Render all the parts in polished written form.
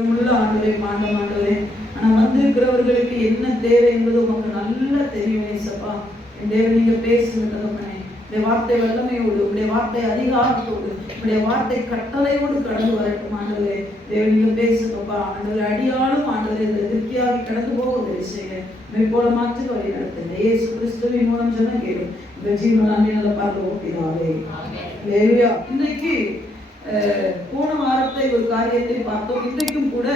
ஆண்டவரே ஆண்டவரே, ஆனா வந்திருக்கிறவர்களுக்கு என்ன தேவை என்பது உங்களுக்கு நல்லா தெரியும் ஏசப்பா. என் தேவன் நீங்க பேசுங்க தகப்பனே. உடைய வார்த்தை வல்லமையோடு, உடைய வார்த்தை அதிகாரத்தோடு, உடைய வார்த்தை கட்டளையோடு கடந்து வரட்டும் ஆண்டவரே. தேவன் நீங்க பேசுங்கப்பா. ஆண்டவரே அடியாலும் ஆண்டவரே இந்த திருப்தியாகி கடந்து போக உதவி செய்ய போல மாற்றி வழி நடத்துங்க. இயேசு கிறிஸ்துவின் மூலம் சொன்ன கேளும் இந்த ஜீவனாலே நல்ல பார்க்க பிதாவே. ஹல்லேலூயா. இன்றைக்கு போன வாரத்தை ஒரு காரியத்தை பார்த்தோம். இன்றைக்கும் கூட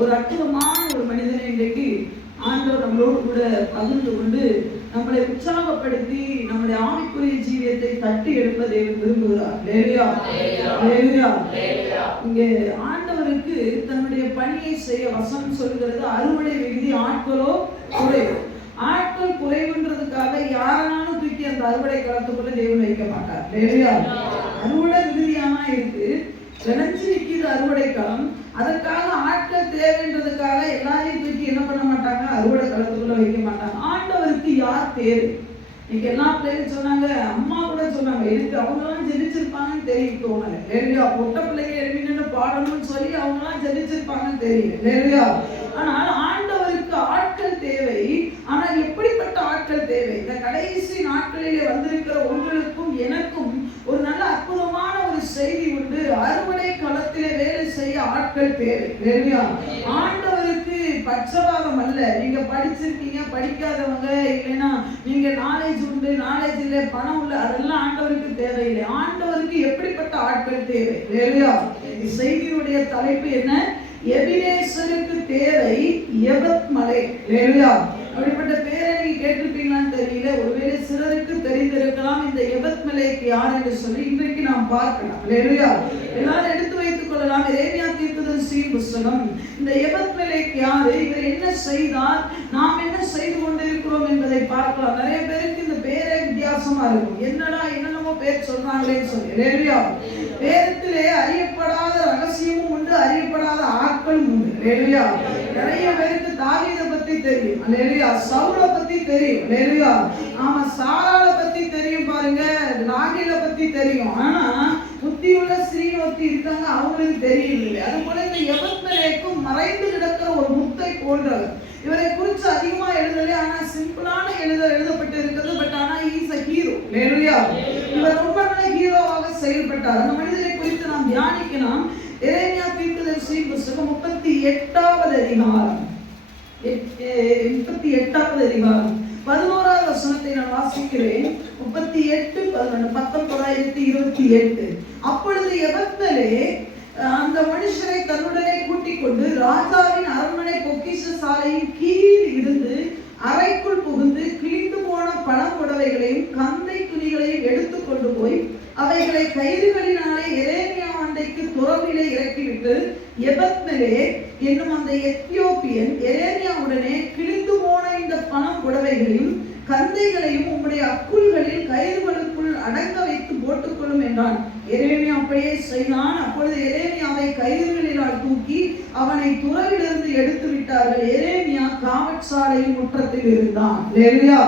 ஒரு அற்புதமான ஒரு மனிதனை இன்றைக்கு ஆண்டவர் நம்மளோடு கூட பகிர்ந்து கொண்டு நம்மளை உற்சாகப்படுத்தி நம்முடைய ஆவிக்குரிய ஜீவியத்தை தட்டி எடுப்ப தேவன் விரும்புகிறார். ஹல்லேலூயா, ஹல்லேலூயா. இங்கே ஆண்டவருக்கு தன்னுடைய பணியை செய்ய வசனம் சொல்கிறது, அறுவடை விகுதி ஆட்களோ குறைவு. ஆட்கள் குறைவுன்றதுக்காக யாராலும் தூக்கி அந்த அறுவடை காலத்துக்குள்ள தேவன் வைக்க மாட்டார். ஹல்லேலூயா. அறுவடை விகுதியானா இருக்கு, விளைஞ்சு நிற்கிது அறுவடை காலம். அதற்காக ஆட்கள் தேவைன்றதுக்காக எல்லாரையும் தூக்கி என்ன பண்ண மாட்டாங்க, அறுவடை காலத்துக்குள்ள வைக்க மாட்டாங்க. ஆண்டவருக்கு யார் தேவை? இன்னைக்கு எல்லா பிள்ளைகளும் சொன்னாங்க, அம்மா கூட சொன்னாங்க, எனக்கு அவங்கெல்லாம் ஜெபிச்சிருப்பாங்கன்னு தெரியும் தோணல. இல்லையா, பொட்ட பிள்ளைங்க எழுப்பின்னு பாடணும்னு சொல்லி அவங்கெல்லாம் ஜெபிச்சிருப்பாங்கன்னு தெரியும். இல்லையா, ஆனால் ஆண்டவருக்கு ஆட்கள் தேவை. ஆனால் எப்படிப்பட்ட ஆட்கள் தேவை? இந்த கடைசி நாட்களிலே வந்திருக்கிற உங்களுக்கும் எனக்கும் ஒரு நல்ல அற்புதமான ஒரு செய்தி உண்டு. அறுவடை களத்திலே வேலை செய்ய ஆட்கள் தேவை. இல்லையா, ஆண்டவருக்கு பட்சபாதம் அல்ல. நீங்க படிச்சிருக்கீங்க, படிக்காதவங்க, இல்லைன்னா நீங்க நாலேஜ் உண்டு, நாலேஜ் இல்லை, பணம் உள்ள, அதெல்லாம் ஆண்டவருக்கு தேவையில்லை. ஆண்டவருக்கு எப்படிப்பட்ட ஆட்கள் தேவை? இல்லையா, செய்தியுடைய தலைப்பு என்ன? எபினேசருக்கு தேவை எபத் மலை. இல்லையா, அப்படிப்பட்ட பேரை நீங்க கேட்டிருப்பீங்களான்னு தெரியல. ஒருவேளை சிலருக்கு தெரிந்திருக்கலாம் இந்த எபத் மலைக்கு யார் என்று சொல்லி. இன்றைக்கு நாம் பார்க்கலாம். இல்லையா, எல்லாரும் எடுத்து வைத்துக் கொள்ளலாம். எரேமியா தீர்க்கதரிசியின் புத்தகம். இந்த எபத் மலைக்கு யாரு, இவர் என்ன செய்தார், நாம் என்ன செய்து கொண்டிருக்கிறோம் என்பதை பார்க்கலாம். நிறைய பேருக்கு இந்த பேரே வித்தியாசமா இருக்கும். என்னடா என்னென்னமோ பேர் சொல்றாங்களேன்னு சொல்லி. இல்லையா, வேதத்திலே அறியப்படாத ரகசியமும் உண்டு, அறியப்படாத ஆட்களும் உண்டு. இல்லையா, நிறைய பேருக்கு தாவீதை பத்தி தெரியும். இல்லையா, சவுலை பத்தி தெரியும். இல்லையா, ஆமா, சாராள பத்தி தெரியும். பாருங்க, நாகில பத்தி தெரியும். ஆனா புத்தியுள்ள ஸ்ரீநோத்தி இருக்காங்க, அவங்களுக்கு தெரியல. அது போல இந்த எபத்மலேக்கும் மறைந்து கிடக்கிற ஒரு முத்தை போன்றவர். இவரை குறித்து அதிகமா எழுதலை, ஆனா சிம்பிளான எழுதப்பட்டு இருக்கிறது. பட் ஆனா இஸ் a hero. இல்லையா, இவர் ரொம்ப நல்ல ஹீரோவாக செயல்பட்டார். அந்த மனிதரை குறித்து நாம் தியானிக்கலாம். எரேமியா தீர்க்கதரிசியின் புத்தகம் 38வது அதிகாரம். 38வது அதிகாரம் 11வது வசனத்தை நான் வாசிக்கிறேன். 38, 11, 1928. அப்பொழுது எபத்மலே அந்த மனுஷரை தன்னுடனே கூட்டிக் கொண்டு ராஜாவின் அரண்மனை பொக்கிஷ சாலையின் கீழ் இருந்து அறைக்குள் புகுந்து கிழிந்து போன பணப்புடவைகளையும் கந்தை துணிகளையும் எடுத்துக் கொண்டு போய் அவைகளை கயிறுகளினாலே எரேமியா அண்டைக்கு துறவிலே இறக்கிவிட்டு, எபத்மலே என்னும் அந்த எத்தியோப்பியன் எரேமியாவுடனே கிழிந்து போன இந்த பணம் புடவைகளையும் கந்தைகளையும் உம்முடைய அக்குள்களில் கயிறுகளுக்குள் அடங்க வைத்து போட்டுக்கொள்ளும் என்றான். எரேமியா அப்படியே செய்தான். அப்பொழுது எரேமியாவை கயிறுகளினால் தூக்கி அவனை துறவிலிருந்து எடுத்து விட்டார்கள். எரேமியா காவற்சாலையின் முற்றத்தில் இருந்தான். எரேமியா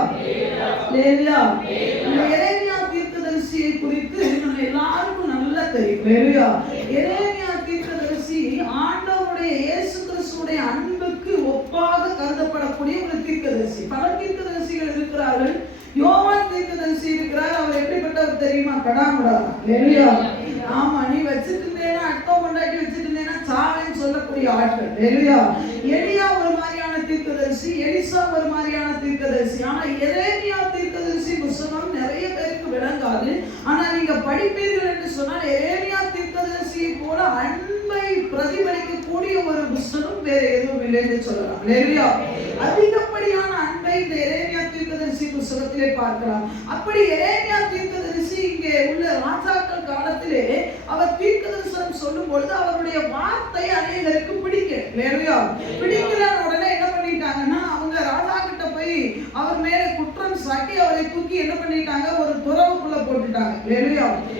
தீர்க்கதரிசியை குறித்து நம்ம எல்லாருக்கும் நல்லா தெரியும். எரேமியா தீர்க்கதரிசி ஆண்டவருடைய இயேசு கிறிஸ்துவுடைய அன்புக்கு ஒப்பாக கருதப்படக்கூடிய ஒரு தீர்க்கதரிசி. பல தீர்க்கதரிசிகள் இருக்கிறார்கள். யோவான் தீர்க்கதரிசி இருக்கிறார். அவர் எப்படிப்பட்டவர் தெரியுமா? கடாமுடா. இல்லையா, ஆமா, நீ வச்சுட்டு இருந்தேன்னா, அட்டோ கொண்டாட்டி வச்சுட்டு இருந்தேன்னா சாவேன்னு சொல்லக்கூடிய ஆட்கள். இல்லையா, எலியா ஒரு மாதிரியான தீர்க்கதரிசி, எலிசா ஒரு மாதிரியான தீர்க்கதரிசி. ஆனா எரேமியா தீர்க்கதரிசி புத்தகம் நிறைய பேருக்கு விளங்காது. ஆனா நீங்க படிப்பீர்கள் என்று சொன்னால் எரேமியா தீர்க்கதரிசியை போல அன்பை பிரதிபலிக்கக்கூடிய ஒரு புத்தகம் வேற எதுவும் இல்லை என்று சொல்லலாம். இல்லையா, அதிகப்படியான அன்பை இந்த எரேமியா தீர்க்கதரிசி புத்தகத்திலே பார்க்கலாம். அப்படி எரேமியா தீர்க்கதரிசி இங்கே உள்ள ராஜாக்கள் காலத்திலே அவர் தீர்க்கதரிசனம் சொல்லும் பொழுது அவருடைய வார்த்தை அநேகருக்கு பிடிக்கல. உடனே என்ன பண்ணிட்டாங்கன்னா, அவங்க ராஜா கிட்ட போய் அவர் மேல குற்றம் சாட்டி அவரை தூக்கி என்ன பண்ணிட்டாங்க, ஒரு துறவுக்குள்ள போட்டுட்டாங்க.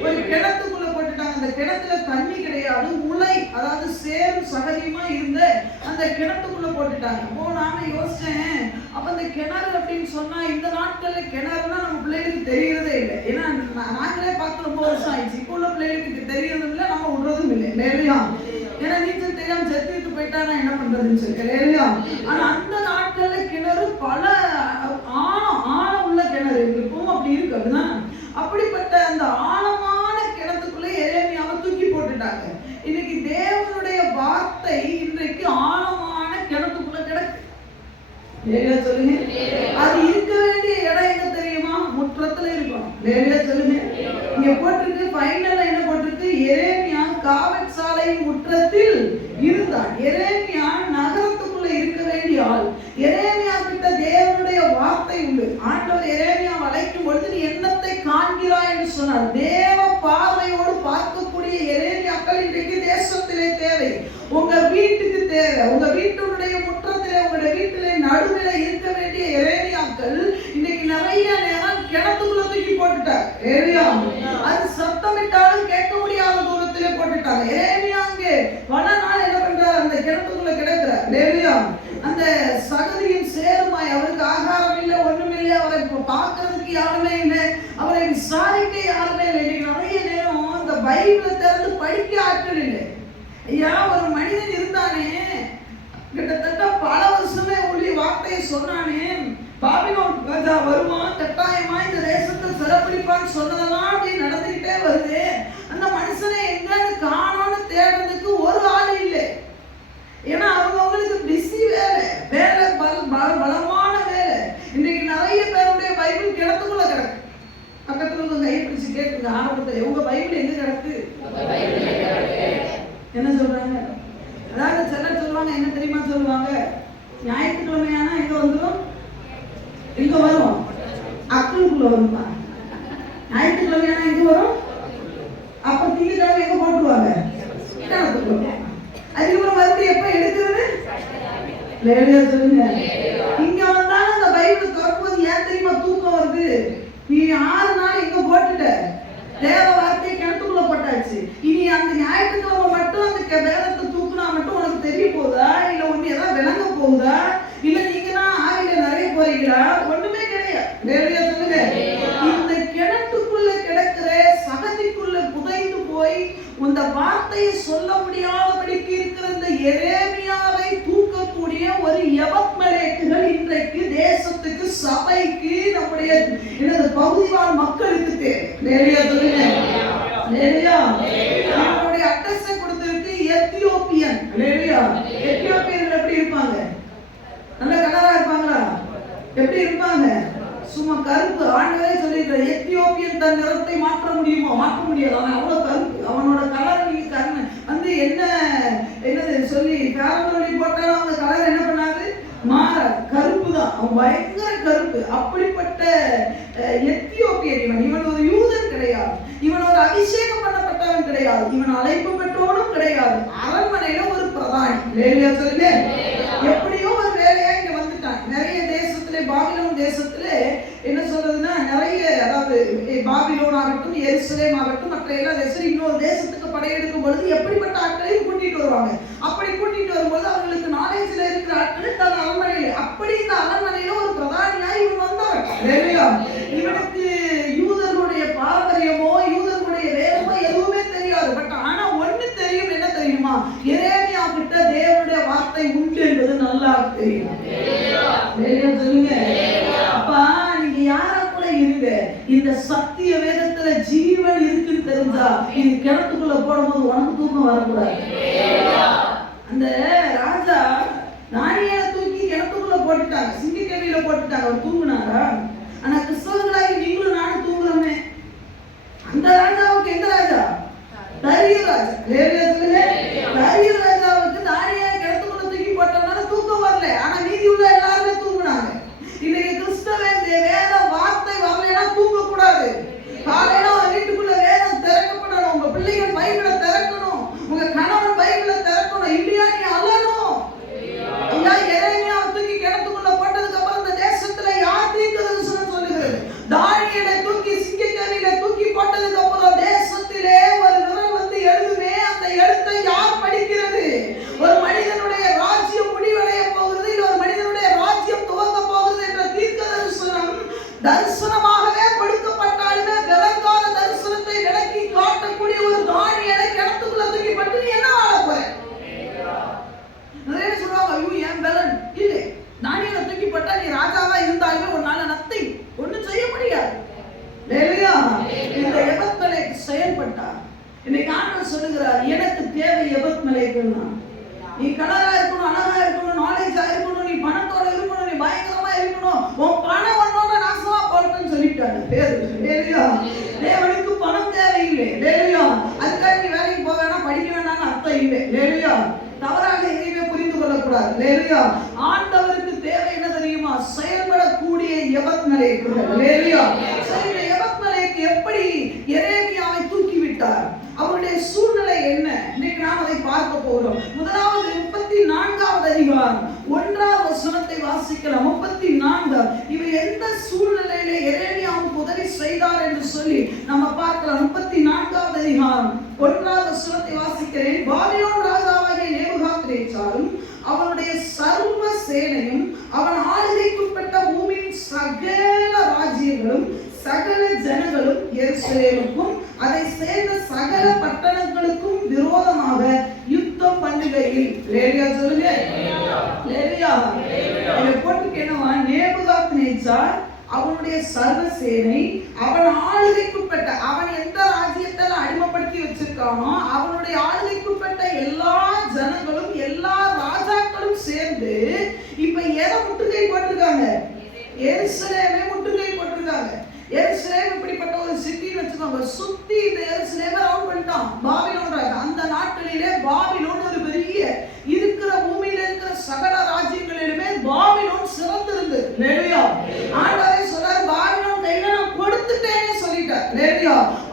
ஒரு கிணத்துக்குள்ள போட்டுட்டாங்க. அந்த கிணத்துல தண்ணி கிடையாது, உலை, அதாவது சேரும் சகதியுமா இருந்த அந்த கிணத்துக்குள்ள போட்டுட்டாங்க. அப்போ நாம யோசிச்சேன், அப்ப அந்த கிணறு அப்படின்னு சொன்னா இந்த நாட்கள்ல கிணறுனா நம்ம பிள்ளைகளுக்கு தெரியறதே இல்லை. ஏன்னா நாங்களே பார்த்து ரொம்ப வருஷம் ஆயிடுச்சு. இப்போ உள்ள பிள்ளைகளுக்கு தெரியறதும் இல்லை, நம்ம விடுறதும் இல்லை. ஏன்னா நீச்சல் தெரியாம போயிட்டா நான் என்ன பண்றதுன்னு சொல்லி. ஆனா அந்த நாட்கள்ல கிணறு பல ஆழம் உள்ள கிணறு, இப்பவும் அப்படி இருக்கு. அப்படிதான் அப்படிப்பட்ட அந்த ஆழமான கிணத்துக்குள்ள எரேமியாவை தூக்கி போட்டுட்டாங்க. இன்னைக்கு தேவனுடைய வார்த்தை இன்றைக்கு ஆழமான கிணத்துக்குள்ள கிடக்கு. சொல்லுங்க, அது இருக்க வேண்டிய இடம் எங்க தெரியுமா? முற்றத்துல இருக்கணும். சொல்லுங்க, இங்க போட்டிருக்கு ஃபைனலா என்ன போட்டிருக்கு? எரேமியா காவல் சாலை முற்றத்தில் இருந்தான். எரேமியா நகரத்துக்குள்ள இருக்க வேண்டிய ஆள். எரேமியா கிட்ட தேவனுடைய வார்த்தை உண்டு. ஆண்டவர் எரேமியா அழைக்கும் பொழுது நீ என்னத்தை காண்கிறாய் என்று சொன்னார். தேவ பார்வையோடு பார்க்கக்கூடிய எரேமியாக்கள் இன்றைக்கு தேசத்திலே தேவை. உங்க வீட்டுக்கு தேவை. உங்க வீட்டுடைய முற்றத்திலே, உங்களுடைய வீட்டிலே நடுவில் இருக்க வேண்டிய எரேமியாக்கள் இன்னைக்கு நிறைய நேரம் கிணத்துக்குள்ள தூக்கி போட்டுட்டாங்க. அது சத்தமிட்டாலும் கேட்க முடியாத தூரத்திலே போட்டுட்டாங்க. எரேமியா அங்கே பல நாள் என்ன பண்றாரு? அந்த கிணத்துக்குள்ள கிடக்கிறார். அந்த சகதியும் சேருமாய். அவருக்கு ஆகாரம் இல்லை, ஒண்ணும் இல்லை. அவரை பார்க்கறதுக்கு யாருமே இல்லை, அவரை விசாரிக்க யாருமே இல்லை. இன்னைக்கு நிறைய நேரம் இந்த பைபிளை திறந்து படிக்க ஆட்கள் இல்லை. ஐயா, ஒரு மனிதன் இருந்தானே, கிட்டத்தட்ட பல வருஷமே உள்ள வார்த்தையை சொன்னானே, பாபிலோன் ராஜா வருவான், கட்டாயமா இந்த தேசத்தை சிறப்பிடிப்பான்னு சொன்னதெல்லாம் அப்படி நடந்துகிட்டே வருது. அந்த மனுஷனை எங்கன்னு காணோன்னு தேடுறதுக்கு ஒரு ஆள் இல்லை. ஏன்னா அவங்களுக்கு பிஸி வேலை பலமான வேலை. இன்றைக்கு நிறைய பேருடைய பைபிள் கிணத்துக்குள்ள கிடக்கு. பக்கத்துல உங்க கை பிடிச்சு கேட்குங்க, ஆரம்பத்தில் உங்க பைபிள் எங்க கிடக்கு? என்ன சொல்றாங்க? அதாவது சிலர் சொல்லுவாங்க, என்ன தெரியுமா சொல்லுவாங்க? ஞாயிற்றுக்கிழமையானா எங்க வந்துடும்? எங்க வரும்? அக்குளுக்குள்ள வருமா? ஞாயிற்றுக்கிழமையானா எங்க வரும்? அப்ப திங்கக்கிழமை எங்க போட்டுருவாங்க? கிணத்துக்குள்ள. அதுக்கப்புறம் மறுபடியும் எப்ப எடுக்கிறது? சொல்லுங்க. இங்க வந்தாலும் அந்த பைபிள் திறக்கும்போது ஏன் தெரியுமா தூக்கம் வருது? நீ 6 நாள் எங்க போட்டுட்ட? தேவ வார்த்தையை கிணத்துக்குள்ள போட்டாச்சு. இனி அந்த ஞாயிற்றுக்கிழமை மட்டும் அந்த வேதத்தை தூக்குனா மட்டும் உனக்கு தெரிய போகுதா? இல்ல ஒண்ணு ஏதாவது விளங்க போகுதா? இல்ல நீங்க தான் ஆவில நிறைய போறீங்களா? ஒண்ணுமே கிடையாது. சொல்லுங்க, இந்த கிணத்துக்குள்ள கிடக்கிற சகதிக்குள்ள புதைந்து போய் இந்த வார்த்தையை சொல்ல முடியாதபடிக்கு இருக்கிற இந்த எரேமியாவை தூக்கக்கூடிய ஒரு எவத்மலேக்குகள் இன்றைக்கு தேசத்துக்கு, சபைக்கு, நம்முடைய பகுதிவாழ் மக்களுக்கு தேவை. சொல்லுங்க, நம்மளுடைய அட்ரஸ் கொடுத்திருக்கு எத்தியோப்பியன். எத்தியோப்பியர்கள் எப்படி இருப்பாங்க? நல்ல கலரா இருப்பாங்களா? எப்படி இருப்பாங்க? சும்மா கருப்பு. ஆண்டவரே சொல்லியிருக்கிற எத்தியோப்பியன் தன் நிறத்தை மாற்ற முடியுமா? மாற்ற முடியாது. அவன் அவ்வளவு கருப்பு. அவனோட கலர் நீங்க வந்து என்னது சொல்லி பேரம்பொழி போட்டாலும் அவங்க கலர் என்ன பண்ணாது? மாற கருப்பு தான். அவன் பயங்கர கருப்பு. அப்படிப்பட்ட எத்தியோப்பியன் இவன் ஒரு யூதன் கிடையாது. இவன் ஒரு அபிஷேகம் பண்ணப்பட்டவன் கிடையாது. இவன் அழைப்பு பெற்றோனும் கிடையாது. அரண்மனையில ஒரு பிரதானி. சொல்லுங்க, எப்படியோ ஒரு வேலையா இங்க வந்துட்டான். நிறைய தேசத்திலே, பாபிலோன் தேசத்திலே என்ன சொல்றதுன்னா, நிறைய, அதாவது பாபிலோன் ஆகட்டும், எருசலேம் ஆகட்டும், மற்ற எல்லா தேசம் இன்னொரு தேசத்துக்கு படையெடுக்கும் பொழுது எப்படிப்பட்ட ஆட்களையும் கூட்டிட்டு வருவாங்க. அப்படி கூட்டிட்டு வரும்போது அவங்களுக்கு நாலேஜ்ல இருக்கிற ஆட்கள் தன் அரண்மனையில, அப்படி இந்த அரண்மனையில ஒரு பிரதானியா இவன் வந்தவன். இவனுக்கு யூதர்களுடைய பாரம்பரியமோ யூதர்களுடைய வேதமோ எதுவுமே தெரியாது. பட் ஆனா ஒண்ணு தெரியும். என்ன தெரியுமா? எரேமியா கிட்ட தேவனுடைய வார்த்தை உண்டு என்பது நல்லா தெரியும். சொல்லுங்க, அப்பா நீங்க யாரா கூட இருங்க, இந்த சத்திய வேதத்துல ஜீவன் இருக்குன்னு தெரிஞ்சா இது கிணத்துக்குள்ள போடும்போது உனக்கு தூக்கம் வரக்கூடாது. அந்த ராஜா நாணியை தூக்கி கிணத்துக்குள்ள போட்டுட்டாங்க, சிங்கிக்கவியில போட்டுட்டாங்க. அவர் தூங்குனாரா? ஆனா கிறிஸ்தவர்களாகி நீங்களும் நானும் தூங்குறோமே. அந்த ராஜாவுக்கு எந்த ராஜா? தரிய ராஜா. தரிய ராஜாவுக்கு நாணியை கிணத்துக்குள்ள தூக்கி போட்டதுனால தூக்கம் வரல. ஆனா மீதி உள்ள எல்லாருமே தூங்குனாங்க. இன்னைக்கு கிறிஸ்தவன் வேத வார்த்தை வரலைன்னா தூங்க கூடாது. காலையில வீட்டுக்குள்ள வேதம் திறக்கப்படணும். உங்க பிள்ளைகள் பைபிளை திறக்கணும். உங்க கணவன் பைபிளை திறக்கணும். இல்லையா நீ அழணும். ஐயா, எரேமியாவை தூக்கி கிணத்துக்குள்ள போட்டதுக்கு அப்புறம் இந்த தேசத்துல யார் தீர்க்கதரிசனம் சொல்லுகிறது? தானியேலை தூக்கி சிங்கக்கவியில தூக்கி போட்டதுக்கு அப்புறம் தேசத்திலே ஒரு விரல் வந்து எழுதுமே. அந்த எழுத்தை யார் படிக்கிறது? ஒரு மனிதனுடைய ராஜ்யம் முடிவடைய போகிறது, இல்ல ஒரு மனிதனுடைய ராஜ்யம் துவங்க போகிறது என்ற தீர்க்கதரிசனம் தரிசனமாகவே கொடுக்கப்பட்டாலுமே விளங்காத தரிசனத்தை விளக்கி காட்டக்கூடிய ஒரு தானியேலை கிணத்துக்குள்ள தூக்கி போட்டு நீ என்ன வாழ போற? நீ கலரா இருக்கணும், அழகா இருக்கணும், நாலேஜா இருக்கணும், நீ பணத்தோட இருக்கணும், நீ பயங்கரமா இருக்கணும், உன் பணம் உன்னோட நாசமா போறதுன்னு சொல்லிட்டாங்க பேரு. தேவனுக்கு பணம் தேவையில்லை. அதுக்காக நீ வேலைக்கு போக வேணாம், படிக்க வேணாம்னு அர்த்தம் இல்லை. தவறாக எதையுமே புரிந்து கொள்ளக்கூடாது. ஆண்டவருக்கு தேவை என்ன தெரியுமா? செயல்படக்கூடிய எபத்மலேக்கு. எப்படி எரேமியாவை தூக்கி விட்டார், அவருடைய சூழ்நிலை என்ன, இன்னைக்கு நாம் அதை பார்க்க போகிறோம். முதலாவது 34வது அதிகாரம் 1வது வசனத்தை வாசிக்கலாம். 34 இவர் எந்த சூழ்நிலையில எரேமியாவுக்கு உதவி செய்தார் என்று சொல்லி நம்ம பார்க்கலாம். 34வது அதிகாரம் 1வது வசனத்தை வாசிக்கிறேன். பாபிலோன் ராஜாவாகிய நேபுகாத்நேச்சாரும் அவனுடைய சர்வ சேனையும் அவன் ஆளுகைக்குட்பட்ட பூமியின் சகல ராஜ்யங்களும் சகல ஜனங்களும் எருசலேமுக்கும் அதை சேர்ந்த சகல பட்டணங்களுக்கும் விரோதமாக யுத்தம் பண்ணுகையில். சொல்லுங்க. போட்டுக்கேனவா நேபுகாத்நேச்சார் அவனுடைய சர்வ சேனை அவன் ஆளுகைக்குட்பட்ட, அவன் எந்த ராஜ்யத்தை அடிமைப்படுத்தி வச்சிருக்கானோ அவனுடைய ஆளுகைக்குட்பட்ட எல்லா ஜனங்களும் எல்லா ராஜாக்களும் சேர்ந்து இப்ப எதை முற்றுகை போட்டிருக்காங்க? எருசலேமை முற்றுகை போட்டிருக்காங்க. எருசலேம் இப்படிப்பட்ட ஒரு சிட்டின்னு வச்சுக்கோங்க. சுத்தி இந்த எருசலேமை ரவுண்ட் பண்ணிட்டான் பாபிலோன் ராஜா. அந்த நாட்களிலே பாபிலோன் ஒரு பெரிய இருக்கிற பூமியில இருக்கிற சகல ராஜ்யங்களிலுமே பாபிலோன் சிறந்திருந்து. ஆண்டவரே சொல்றார், பாபிலோன் கையில நான் கொடுத்துட்டேன்னு சொல்லிட்டார்.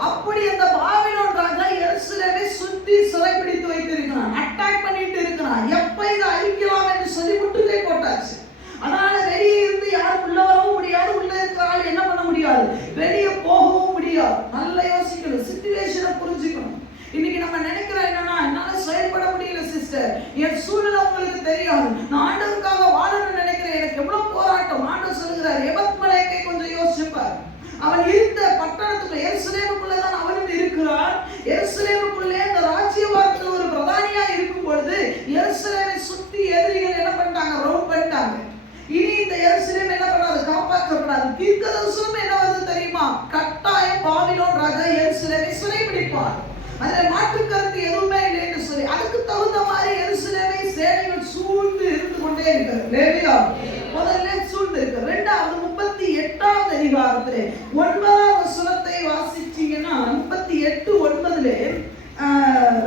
அப்படி அந்த பாபிலோன் ராஜா எருசலேமை சுத்தி சிறைப்பிடித்து வைத்திருக்கிறான், அட்டாக் பண்ணிட்டு இருக்கிறான். எப்ப இதை அழிக்கலாம் என்று சொல்லி முற்றுகை போட்டாச்சு. அதனால வெளியே இருந்து யாரும் உள்ள வரவும் முடியாது, உள்ள இருக்கிற ஆள் என்ன பண்ண முடியாது, வெளியே போகவும் முடியாது. நல்லா யோசிக்கணும், சிச்சுவேஷனை புரிஞ்சுக்கணும். இன்னைக்கு நம்ம நினைக்கிறோம் என்னன்னா, என்னால செயல்பட முடியல சிஸ்டர், என் சூழ்நிலை உங்களுக்கு தெரியாது, நான் ஆண்டவருக்காக வாழணும்னு நினைக்கிறேன், எனக்கு எவ்வளவு போராட்டம். ஆண்டவர் சொல்லுகிறார், எபத்மலேக்கை கொஞ்சம் யோசிப்பார். அவன் இருந்த பட்டணத்துக்கு எருசலேமுக்குள்ளதான் அவனும் இருக்கிறார். எருசலேமுக்குள்ளே அந்த ராஜ்யபாரத்தில் ஒரு பிரதானியா இருக்கும் பொழுது எருசலேமை சுத்தி எதிரிகள் என்ன பண்ணிட்டாங்க? ரவுண்ட் பண்ணிட்டாங்க. இனி இந்த எருசலேம் என்ன பண்ணாது? காப்பாற்றப்படாது. தீர்க்கதரிசனம் என்ன வருது தெரியுமா? கட்டாயம் பாபிலோன் ராஜா எருசலேமை சிறைபிடிப்பார். அதுல மாற்று கருத்து எதுவுமே இல்லை என்று சொல்லி அதுக்கு தகுந்த மாதிரி எருசலேமை சேனைகள் சூழ்ந்து இருந்து கொண்டே இருக்கிறது. முதல்ல சூழ்ந்து இருக்கு. 38வது அதிகாரத்திலே 9வது வசனத்தை வாசிச்சீங்கன்னா 38:9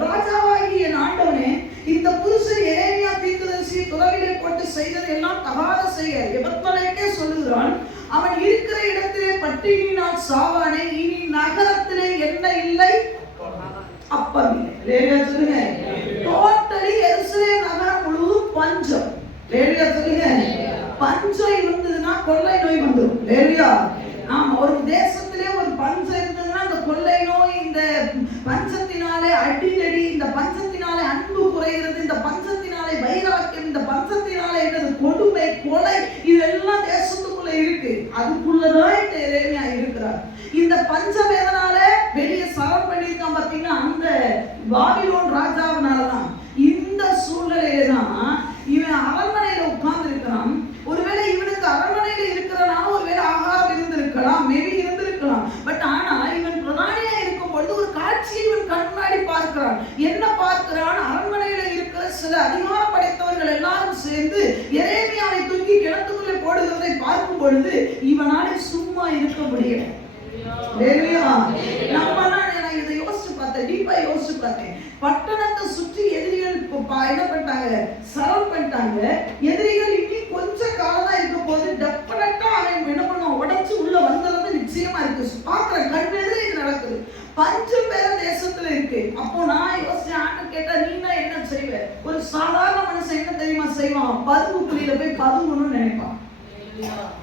ராஜாவாகிய ஆண்டவனே, இந்த புருஷர் எரேமியா தீர்க்கதரிசியை துறவிலே போட்டு செய்தது எல்லாம் தகாத செயல். எபத்மலேக்கே சொல்லுகிறான், அவன் இருக்கிற இடத்திலே பட்டினியினால் சாவானே, இனி நகரத்திலே என்ன இல்லை? அப்பம் இல்லை. சொல்லுங்க. டோட்டலி எருசலேம் நகரம் முழுவதும் பஞ்சம். சொல்லுங்க. பஞ்சம் இருந்ததுன்னா கொள்ளை நோய் வந்துடும். ஆமா, ஒரு தேசத்திலே ஒரு பஞ்சம் இருந்ததுன்னா அந்த கொள்ளை நோய், இந்த பஞ்சத்தினாலே அடிதடி, இந்த பஞ்சத்தினாலே அன்பு குறைகிறது, இந்த பஞ்சத்தினாலே வைராக்கியம், இந்த பஞ்சத்தினாலே என்னது கொடுமை, கொலை, இதெல்லாம் தேசத்துக்குள்ள இருக்கு. அதுக்குள்ளதான் இந்த எரேமியா இருக்கிறார். இந்த பஞ்சம் எதனால வெளியே சரம் பண்ணியிருக்கான் பார்த்தீங்கன்னா, அந்த பாபிலோன் ராஜாவினாலதான். இந்த சூழ்நிலையில தான் இவன் அரண்மனையில உட்கார்ந்து இருக்கிறான். ஒருவேளை இவனுக்கு அரண்மனையில இருக்கிறனால ஒருவேளை ஆகாரம் இருந்திருக்கலாம், மேபி இருந்திருக்கலாம். பட் ஆனா இவன் பிரதானியா இருக்கும் பொழுது ஒரு காட்சியை இவன் கண்ணாடி பார்க்கிறான். என்ன பார்க்கிறான்? அரண்மனையில இருக்கிற சில அதிகாரம் படைத்தவர்கள் எல்லாரும் சேர்ந்து எரேமியாவை தூக்கி கிணத்துக்குள்ளே போடுகிறதை பார்க்கும் பொழுது இவனால சும்மா இருக்க முடியல. இதை யோசிச்சு பார்த்தேன், டீப்பா யோசிச்சு பார்த்தேன். பட்டணத்தை சுற்றி எதிரிகள் என்ன பண்ணிட்டாங்க? சரம் பண்ணிட்டாங்க. எதிரிகள் இன்னும் கொஞ்ச காலம் தான் இருக்க போது டெஃபினட்டா அவன் என்ன பண்ணுவான்? உடைச்சு உள்ள வந்தது நிச்சயமா இருக்கு. பாக்குற கண் எதிரே இது நடக்குது. பஞ்சம் பேர தேசத்துல இருக்கு. அப்போ நான் யோசிச்சேன், ஆண்டு கேட்டா நீனா என்ன செய்வ? ஒரு சாதாரண மனுஷன் என்ன தெரியுமா செய்வான்? பதுங்கு குழியில போய் பதுங்கணும்னு நினைப்பான்.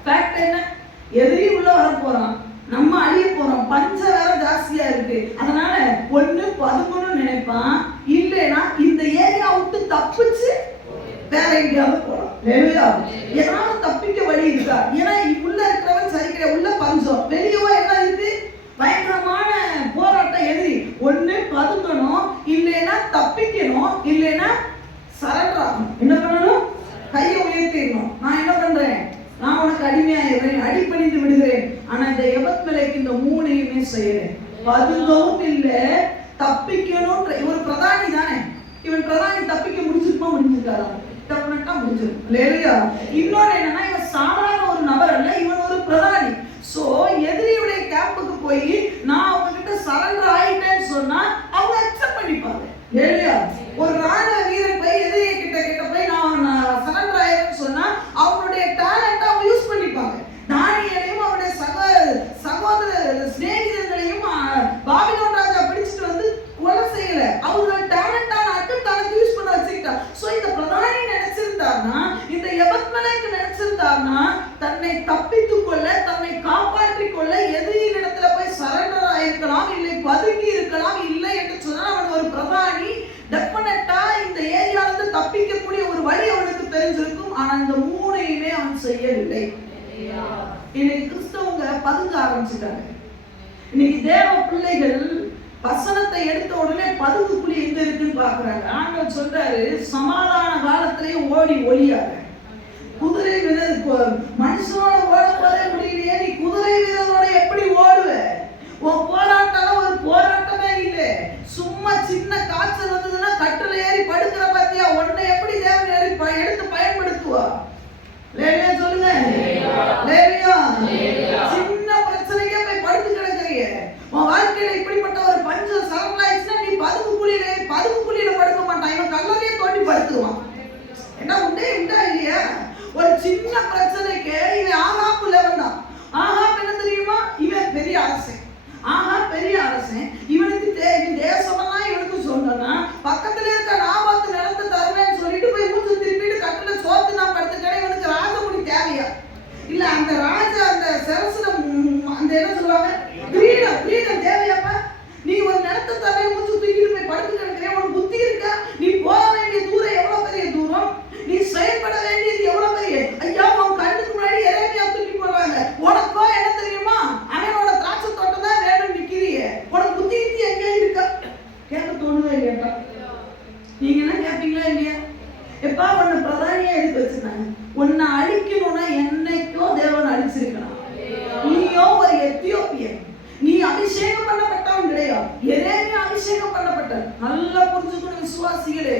ஃபேக்ட் என்ன? எதிரி உள்ள வர போறான், நம்ம அழிய போறோம், பஞ்சம் வேற ஜாஸ்தியா இருக்கு. அதனால ஒண்ணு பதுங்கணும்னு நினைப்பான், இல்லைன்னா இந்த ஏரியா விட்டு தப்பிச்சு வேற எங்கேயாவது போறோம். ஏதாவது தப்பிக்க வழி இருக்கா? ஏன்னா உள்ள இருக்கிறவன் சரிக்கிற, உள்ள பஞ்சம், வெளியவா என்ன இருக்கு? பயங்கரமான போராட்டம். எதிரி ஒண்ணு பதுங்கணும், இல்லைன்னா தப்பிக்கணும், இல்லைன்னா சரண்டர் ஆகணும். என்ன பண்ணணும்? கையை உயர்த்திடணும். நான் என்ன பண்றேன்? நான் உனக்கு அடிமையாயிடுறேன், அடிப்பணிந்து விடுகிறேன். ஆனா இந்த எபத்மலேக்கு இந்த மூணையுமே செய்யறேன். பதுங்கவும் இல்லை, தப்பிக்கணும். ஒரு பிரதானி தானே, இவன் பிரதானி தப்பிக்க முடிச்சிருப்பான். முடிஞ்சிருக்காதான், டெஃபினட்டா முடிஞ்சிடும். இல்லையா? இன்னொன்னு என்னன்னா, இவன் சாதாரண ஒரு நபர் அல்ல, இவன் ஒரு பிரதானி. சோ எதிரியுடைய கேம்புக்கு போய் நான் அவங்க கிட்ட சரண்டர் ஆயிட்டேன்னு சொன்னா அவங்க அக்செப்ட் பண்ணிப்பாங்க. இல்லையா? ஒரு ராணுவ வீரன் போய் எதிரிய கிட்ட போய் நான் சரண்டர் ஆயிட்டேன்னு சொன்னா அவங்களுடைய டேலண்ட் அவங்க யூஸ் பண்ணிப்பாங்க. தானியேலையும் அவருடைய சகோதர சிநேகிதர்களையும் பாபிலோன் ராஜா பிடிச்சிட்டு வந்து கொலை செய்யல. அவங்களோட டேலண்டான ஆட்கள் தனக்கு யூஸ் பண்ண வச்சுக்கிட்டா. சோ இந்த பிரதானி நினைச்சிருந்தாருன்னா, இந்த எபத்மலேக்கு நினைச்சிருந்தாருன்னா, தன்னை தப்பித்துக் கொள்ள, தன்னை காப்பாற்றிக் கொள்ள எதிரியின் இடத்துல போய் சரண்டர் ஆயிருக்கலாம், இல்லை பதுங்கி இருக்கலாம். இல்லை என்று சொன்னால் அவன் ஒரு பிரதானி, டெஃபினட்டா இந்த ஏரியாவிலிருந்து தப்பிக்கக்கூடிய ஒரு வழி அவனுக்கு தெரிஞ்சிருக்கும். ஆனா இந்த மூணையுமே அவன் செய்யவில்லை. இன்னைக்கு கிறிஸ்தவங்க பதுங்க ஆரம்பிச்சுட்டாங்க. இன்னைக்கு தேவ பிள்ளைகள் வசனத்தை எடுத்த உடனே பதுங்கு குழி எங்க இருக்குன்னு பாக்குறாங்க. ஆண்டவர் சொல்றாரு, சமாதான காலத்திலேயே ஓடி ஒளியாங்க. குதிரை வீரர் மனுஷனோட ஓட போதே முடியலையே, நீ குதிரை வீரரோட எப்படி ஓடுவ? உன் போராட்டம் ஒரு போராட்டமே இல்லை. சும்மா சின்ன காய்ச்சல் வந்ததுன்னா கட்டுல ஏறி படுக்கிற பாத்தியா, உன்னை எப்படி தேவன் எடுத்து பயன்படுத்துவா? லேலியா சொல்லுங்க. லேலியா சின்ன பிரச்சனைக்கே போய் படுத்து கிடக்குறீங்க. உன் வாழ்க்கையில இப்படிப்பட்ட ஒரு பஞ்சம் சரலாயிடுச்சுன்னா நீ பதுங்கு குழியில படுக்க மாட்டான், இவன் கல்லறையே தோண்டி படுத்துருவான். என்ன உண்டே உண்டா இல்லையா? ஒரு சின்ன பிரச்சனைக்கு இவன் ஆகாப்புல வந்தான். ஆகாப் என்ன தெரியுமா? இவன் பெரிய அரசன். பெரிய அரசன். இவனுக்கு தேசமெல்லாம் இவனுக்கு சொன்னா பக்கத்துல இருக்க நாபாத்து நிலத்தை தருவேன்னு சொல்லிட்டு போய் மூச்சு திருப்பிட்டு கட்டுல சோத்து நான் படுத்துக்கிறேன். இவனுக்கு ராஜமுடி தேவையா? இல்ல அந்த ராஜா அந்த சரசுல அந்த என்ன சொல்லுவாங்க, கிரீடம் தேவையாப்பா? நீ ஒரு நிலத்தை தரவே மூச்சு தூக்கிட்டு போய் படுத்து கிடக்கிறேன். உனக்கு புத்தி இருக்கா? நீ போக வேண்டிய தூரம் எவ்வளவு பெரிய தூரம், நீ செயல்பட வேண்டியது எவ்வளவு பெரிய. ஐயா, உன் கண்ணுக்கு முன்னாடி எரேமியா தூக்கி போடுறாங்க. உனக்கோ என்ன தெரியுமா? அவனோட திராட்சை தோட்டம் தான் வேணும் நிக்கிறியே. உனக்கு புத்தி எங்க இருக்கா? கேட்க தோணுதா இல்லையா? நீங்க என்ன கேட்பீங்களா இல்லையா? எப்பா உன்னை பிரதானியா எடுத்து வச்சிருந்தாங்க. உன்னை அழிக்கணும்னா என்னைக்கோ தேவன் அழிச்சிருக்கலாம். நீயோ ஒரு எத்தியோப்பியன், நீ அபிஷேகம் பண்ணப்பட்டவன் கிடையாது. எரேமியா அபிஷேகம் பண்ணப்பட்டார். நல்லா புரிஞ்சுக்கணும் விசுவாசிகளே.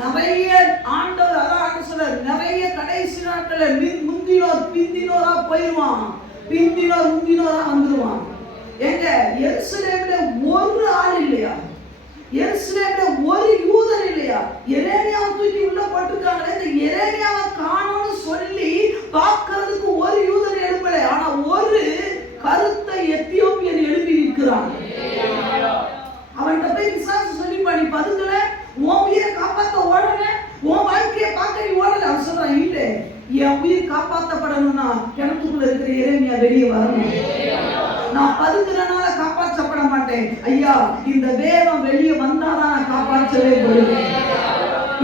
நிறைய ஆண்டவர் அதான் சொல்றாரு, நிறைய கடைசி நாட்கள்ல முந்தினோர் பிந்தினோரா போயிடுவான், பிந்தினோர் முந்தினோரா வந்துருவான். எங்க எருசலேம்ல ஒரு ஆள் இல்லையா? எருசலேம்ல ஒரு யூதர் இல்லையா? எரேமியாவை தூக்கி உள்ள போட்டுருக்காங்களே, இந்த எரேமியாவை காணோம்னு சொல்லி பார்க்கிறதுக்கு ஒரு யூதர் எழுப்பல. ஆனா ஒரு கருத்த எத்தியோப்பியன் எழுப்பி நிற்கிறான். அவன்கிட்ட போய் விசாரிச்சு சொல்லி பண்ணி பதுங்கல, உன் உயிரை காப்பாத்த ஓடல, உன் வாழ்க்கையை பார்க்க நீ ஓடல. அவன் சொல்றான், இல்ல என் உயிர் காப்பாற்றப்படணும்னா கிணத்துக்குள்ள இருக்கிற எரேமியா வெளியே வரணும். நான் பதுங்குறனால காப்பாற்றப்பட மாட்டேன். ஐயா, இந்த வேதம் வெளியே வந்தாதான் நான் காப்பாற்றவே போடுவேன்.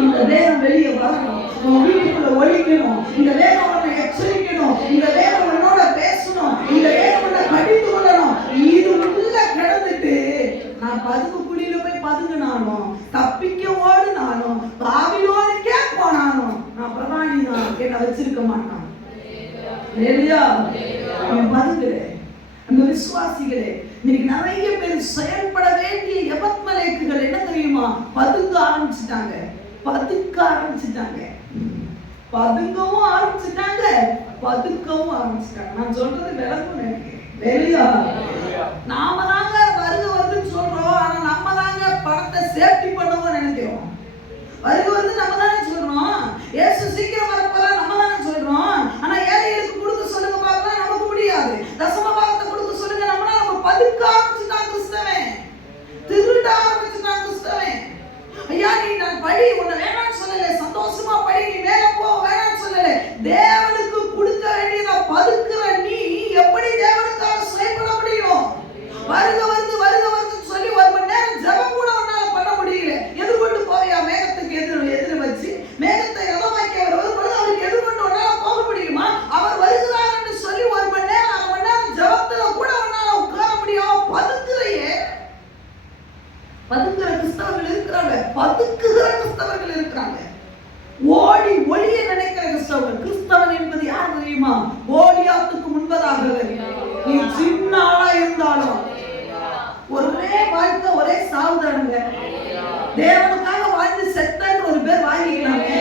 இந்த வேதம் வெளியே வரணும், உன் வீட்டுக்குள்ள ஒழிக்கணும். இந்த வேதம் உன்னை எச்சரிக்கணும், இந்த வேதம் உன்னோட பேசணும், இந்த வேதம் உன்னை கடிந்து கொள்ளணும். இது உள்ள கிடந்துட்டு நான் பதுங்கு குழியில போய் பதுங்கினாலும், தப்பிக்க ஓடுனாலும், பாபிலோனுக்கே போனாலும் நான் பிரதானி தான், என்ன வச்சிருக்க மாட்டான். பதுங்குறேன். அந்த விசுவாசிகளே, இன்னைக்கு நிறைய பேர் செயல்பட வேண்டிய எபத்மலேக்குகள் என்ன தெரியுமா? பதுங்க ஆரம்பிச்சுட்டாங்க, பதுங்கவும் ஆரம்பிச்சுட்டாங்க, பதுக்கவும் ஆரம்பிச்சுட்டாங்க. நான் சொல்றது விளக்கும் நினைக்கிறேன். நாம தாங்க வருதுன்னு சொல்றோம், ஆனா நம்ம தாங்க பணத்தை சேஃப்டி பண்ணுவோம் நினைக்கிறோம். வருது நம்ம தானே சொல்றோம், ஏசு சீக்கிரம் வரப்போற நம்ம தானே சொல்றோம். ஆனா ஏழைகளுக்கு கொடுக்க சொல்லுங்க பார்க்கலாம், நமக்கு முடியாது. தசம பாகத்தை கொடுக்க சொல்லுங்க, நம்மளால நம்ம பதுக்க ஆரம்பிச்சுட்டான் கிறிஸ்தவன், திருட ஆரம்பிச்சுட்டான் கிறிஸ்தவன். ஐயா, நீ நான் படி, உன்னை வேணாம்னு சொல்லல, சந்தோஷமா படி, நீ மேல போ வேணாம்னு சொல்லல. தேவனுக்கு கொடுக்க வேண்டியதை பதுக்குற நீ எப்படி தேவனுக்காக செயல்பட முடியும்? வருதுன்னு சொல்லி ஒரு மணி நேரம் ஜெபம் கூட உன்னால பண்ண முடியல. எதிர்கொண்டு போவியா? மேகத்துக்கு எதிர் வச்சு மேகத்தை ரதமாக்கி அவர் வரும்பொழுது அவருக்கு எதிர்கொண்டு உன்னால போக முடியுமா? அவர் வருகிறார் என்று சொல்லி ஒரு மணி நேரம் அரை மணி நேரம் ஜெபத்துல கூட உன்னால உட்கார முடியாம பதுக்குறையே. பதுக்குற கிறிஸ்தவர்கள் இருக்கிறாங்க, பதுக்குகிற கிறிஸ்தவர்கள் இருக்கிறாங்க, ஓடி ஒளிய நினைக்கிற கிறிஸ்தவர்கள். கிறிஸ்தவன் என்பது யார் தெரியுமா? கோலியாத்துக்கு முன்பதாகவே நீ சின்ன ஆளா இருந்தாலும் ஒரே வாழ்க்கை ஒரே சாவுதானுங்க. தேவனுக்காக வாழ்ந்து செத்தன்ற ஒரு பேர் வாங்கிக்கலாமே.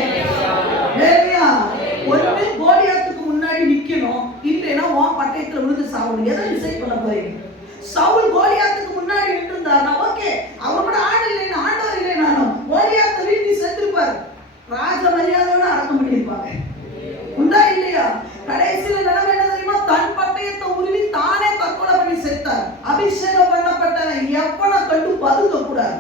ராஜ மரியாதையோட அடக்கம் பண்ணியிருப்பாங்க. உண்டா இல்லையா? கடைசியில நிலைமை என்ன தெரியுமா? தன் பட்டயத்தை உருவி தானே தற்கொலை பண்ணி செத்தார். அபிஷேகம் பண்ணப்பட்டவன் எவனை கண்டு பதுங்க கூடாது.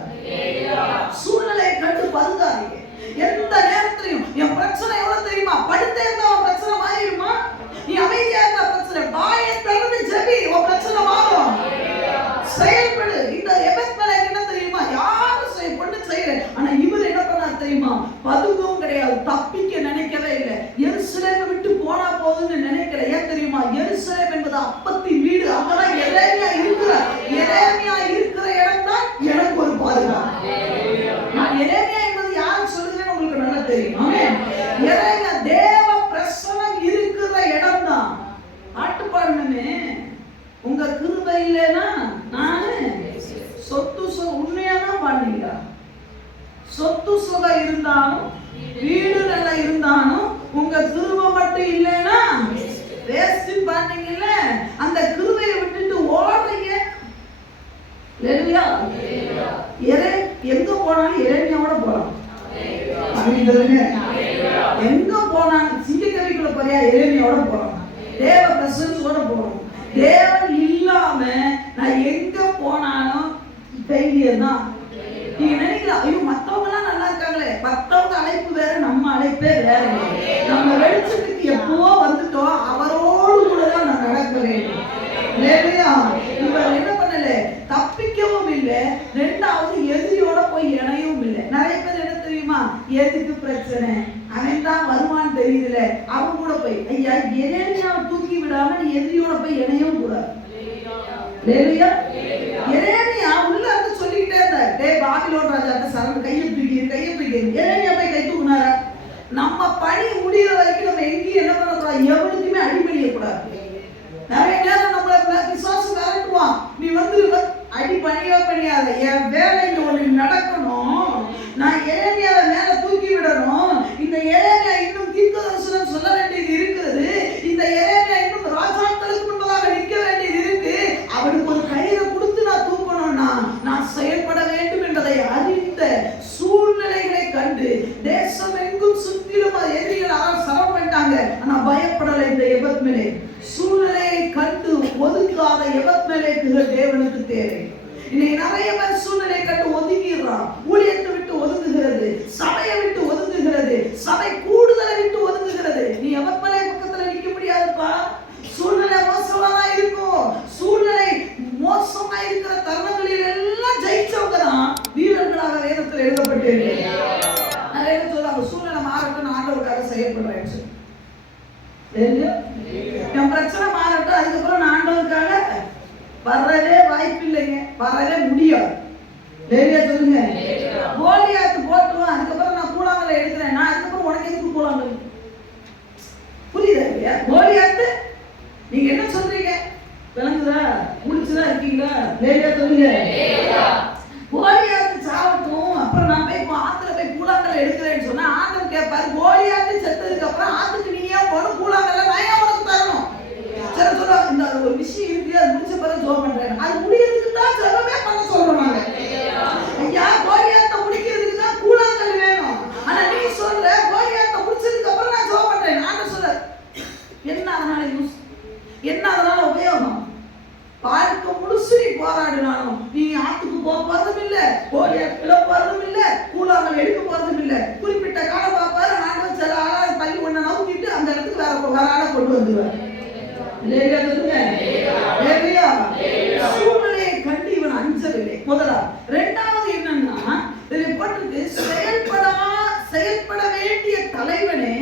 சூழ்நிலையை கண்டு பதுங்காதீங்க. எந்த நேரத்திலையும் என் பிரச்சனை எவ்வளவு தெரியுமா? படுத்தே இருந்தா உன் பிரச்சனை மாறிடுமா? நீ அமைதியா இருந்தா பிரச்சனை, வாயை திறந்து ஜெபி, உன் பிரச்சனை மாறும். செயல்படு. இந்த எபத்மேல என்ன தெரியுமா? யாரும் பொண்ணு செய்யறேன், ஆனா இவர் என்ன பண்ணார் தெரியுமா? பதுங்கவும் கிடையாது, தப்பிக்க நினைக்கவே இல்லை. எருசலேமை விட்டு போனா போதுன்னு நினைக்கல. ஏன் தெரியுமா? எருசலேம் என்பது அப்பத்தின் வீடு. அங்கதான் எரேமியா இருக்கிறார். எரேமியா இருக்கிற இடம் தான் எனக்கு ஒரு பாதுகாப்பு. நான் எரேமியா என்பது யாரும் சொல்லுகிறேன்னு உங்களுக்கு நல்லா தெரியும். எரேமியா தேவ பிரசன்னம் இருக்கிற இடம் தான். பாட்டு பாடணுமே, உங்க கிருபை இல்லைன்னா நானு சொத்து உண்மையாதான் பாடுறீங்களா? சொத்து சுகம் இருந்தாலும் வீடு நல்லா இருந்தாலும் உங்க கிருபை மட்டும் இல்லைன்னா வேஸ்ட் பாடுறீங்கல்ல. அந்த கிருபையை விட்டுட்டு ஓடுறீங்க. எங்க போனாலும் எரேமியாவோட போலாம். எங்க போனாலும் சிங்கக்கவிக்குள்ள போறியா, எரேமியாவோட போறோம். தேவ பிரசன்ஸோட போறோம். தேவன் இல்லாம நான் எங்க போனாலும் தைரியம் தான். நீங்க நினைக்கலாம், ஐயோ மத்தவங்க எல்லாம் நல்லா இருக்காங்களே, மத்தவங்க அழைப்பு வேற, நம்ம அழைப்பே வேற. நம்ம வெளிச்சத்துக்கு எப்போ வந்துட்டோம், அவரோடு கூட தான் நான் நடக்க வேண்டும். இவர் என்ன பண்ணல, தப்பிக்கவும் இல்லை, ரெண்டாவது எதிரியோட போய் இணையவும் இல்லை. நிறைய பேர் என்ன தெரியுமா? எதுக்கு பிரச்சனை, அவன் தான் வருவான்னு தெரியுதுல, அவன் கூட போய் ஐயா எரேமியாவை தூக்கி விடாம நீ எதிரியோட போய் இணையவும் கூடாது. எரேமியா உள்ள இருந்து சொல்லிக்கிட்டே இருந்தார், டேய் பாபிலோன் ராஜாட்ட சரண், கையை தூக்கி. எரேமியா போய் கை தூக்குனாரா? நம்ம பணி முடிகிற வரைக்கும் நம்ம எங்கேயும் என்ன பண்ணக்கூடாது, எவனுக்குமே அடிபடிய கூடாது. நிறைய நேரம் நம்மள விசுவாசம் விரட்டுவான், நீ வந்து அடி பண்ணியாத, என் வேலை இங்க ஒண்ணு நடக்கணும், நான் எரேமியாவை மேல தூக்கி விடணும். இந்த எரேமியா இன்னும் தீர்க்கதரிசனம் சொல்ல வேண்டியது இருக்கிறது. இந்த எரேமியா இன்னும் ராஜாக்களுக்கு முன்பதாக நிற்க வேண்டியது இருக்கு. அவனுக்கு ஒரு கயிறை கொடுத்து நான் தூக்கணும்னா நான் செயல்பட வேண்டும் என்பதை அறிந்த சூழ்நிலைகளை கண்டு தேசம் எங்கும் சுற்றிலும் எதிரிகள் சரம் பண்ணிட்டாங்க. ஆனா பயப்படலை இந்த எபத்மேலே. சூழ்நிலையை கண்டு ஒதுக்காத எபத்மேலேக்கு தேவனுக்கு தேவை. இன்னைக்கு நிறைய பேர் சூழ்நிலை கண்டு ஒதுங்கிடுறான். ஊழியத்தை விட்டு ஒதுங்குகிறது, சபையை விட்டு ஒதுங்குகிறது, சபை கூடுதலை விட்டு ஒதுங்குகிறது. நீ எபத்மேலே பக்கத்துல நிக்க முடியாதுப்பா. சூழ்நிலை மோசமா இருக்கும். சூழ்நிலை மோசமா இருக்கிற தருணங்களில் எல்லாம் ஜெயிச்சவங்க தான் வீரர்களாக வேதத்தில் எழுதப்பட்டிருக்கு. நிறைய பேர் சொல்றாங்க சூழ்நிலை மாறட்டும், ஆண்டவருக்காக செயல்படுறேன். என் பிரச்சனை மாறட்டும், அதுக்கப்புறம் நான் ஆண்டவருக்காக வரவே வாய்ப்பு இல்லைங்க, வரவே முடியாது. சொல்லுங்க, கோலியாத்து போட்டுவோம், அதுக்கப்புறம் நான் கூழாங்கல்ல எடுக்கிறேன், நான் அதுக்கப்புறம் உனக்கு எதுக்கு கூழாங்கல்? புரியுதா இல்லையா? கோலியாத்து நீங்க என்ன சொல்றீங்க? விளங்குதா? முடிச்சுதான் இருக்கீங்களா? சொல்லுங்க, கோலியாத்து சாவட்டும், அப்புறம் நான் போய் ஆத்துல போய் கூழாங்கல்ல எடுக்கிறேன்னு சொன்னா ஆண்டவர் கேட்பாரு, கோலியாத்து செத்ததுக்கு அப்புறம் ஆத்துக்கு நீ ஏன் போன கூழாங்கல்ல நான் ஏன் உனக்கு தரணும்? சில சொல்லுவாங்க, இந்த ஒரு விஷயம் இருக்கு, அது முடிச்ச பிறகு ஜோம் பண்றேன். அது முடியறதுக்கு தான் ஜெபமே பண்ண சொல்றாங்க. ஐயா கோலியாத்தை முடிக்கிறதுக்கு தான் கூழாங்கல் வேணும். ஆனா நீ சொல்ற கோலியாத்தை முடிச்சதுக்கு அப்புறம் நான் ஜோம் பண்றேன். நான் சொல்ற என்ன அதனால யூஸ், என்ன அதனால உபயோகம்? வாழ்க்கை முழுசு நீ போராடினாலும் நீ ஆத்துக்கு போறதும் இல்ல, கோலியாத்துல போறதும் இல்ல, கூழாங்கல் எடுக்க போறதும் இல்ல. குறிப்பிட்ட காலம் பார்ப்பாரு, நான் சில ஆளா பள்ளி ஒண்ணு நவுத்திட்டு அந்த இடத்துக்கு வேற ஆளை கொண்டு வந்துருவாரு. சூழ்நிலையை கண்டு இவன் அஞ்சவில்லை. முதலாவது. இரண்டாவது என்னன்னா, செயல்பட வேண்டிய தலைவனே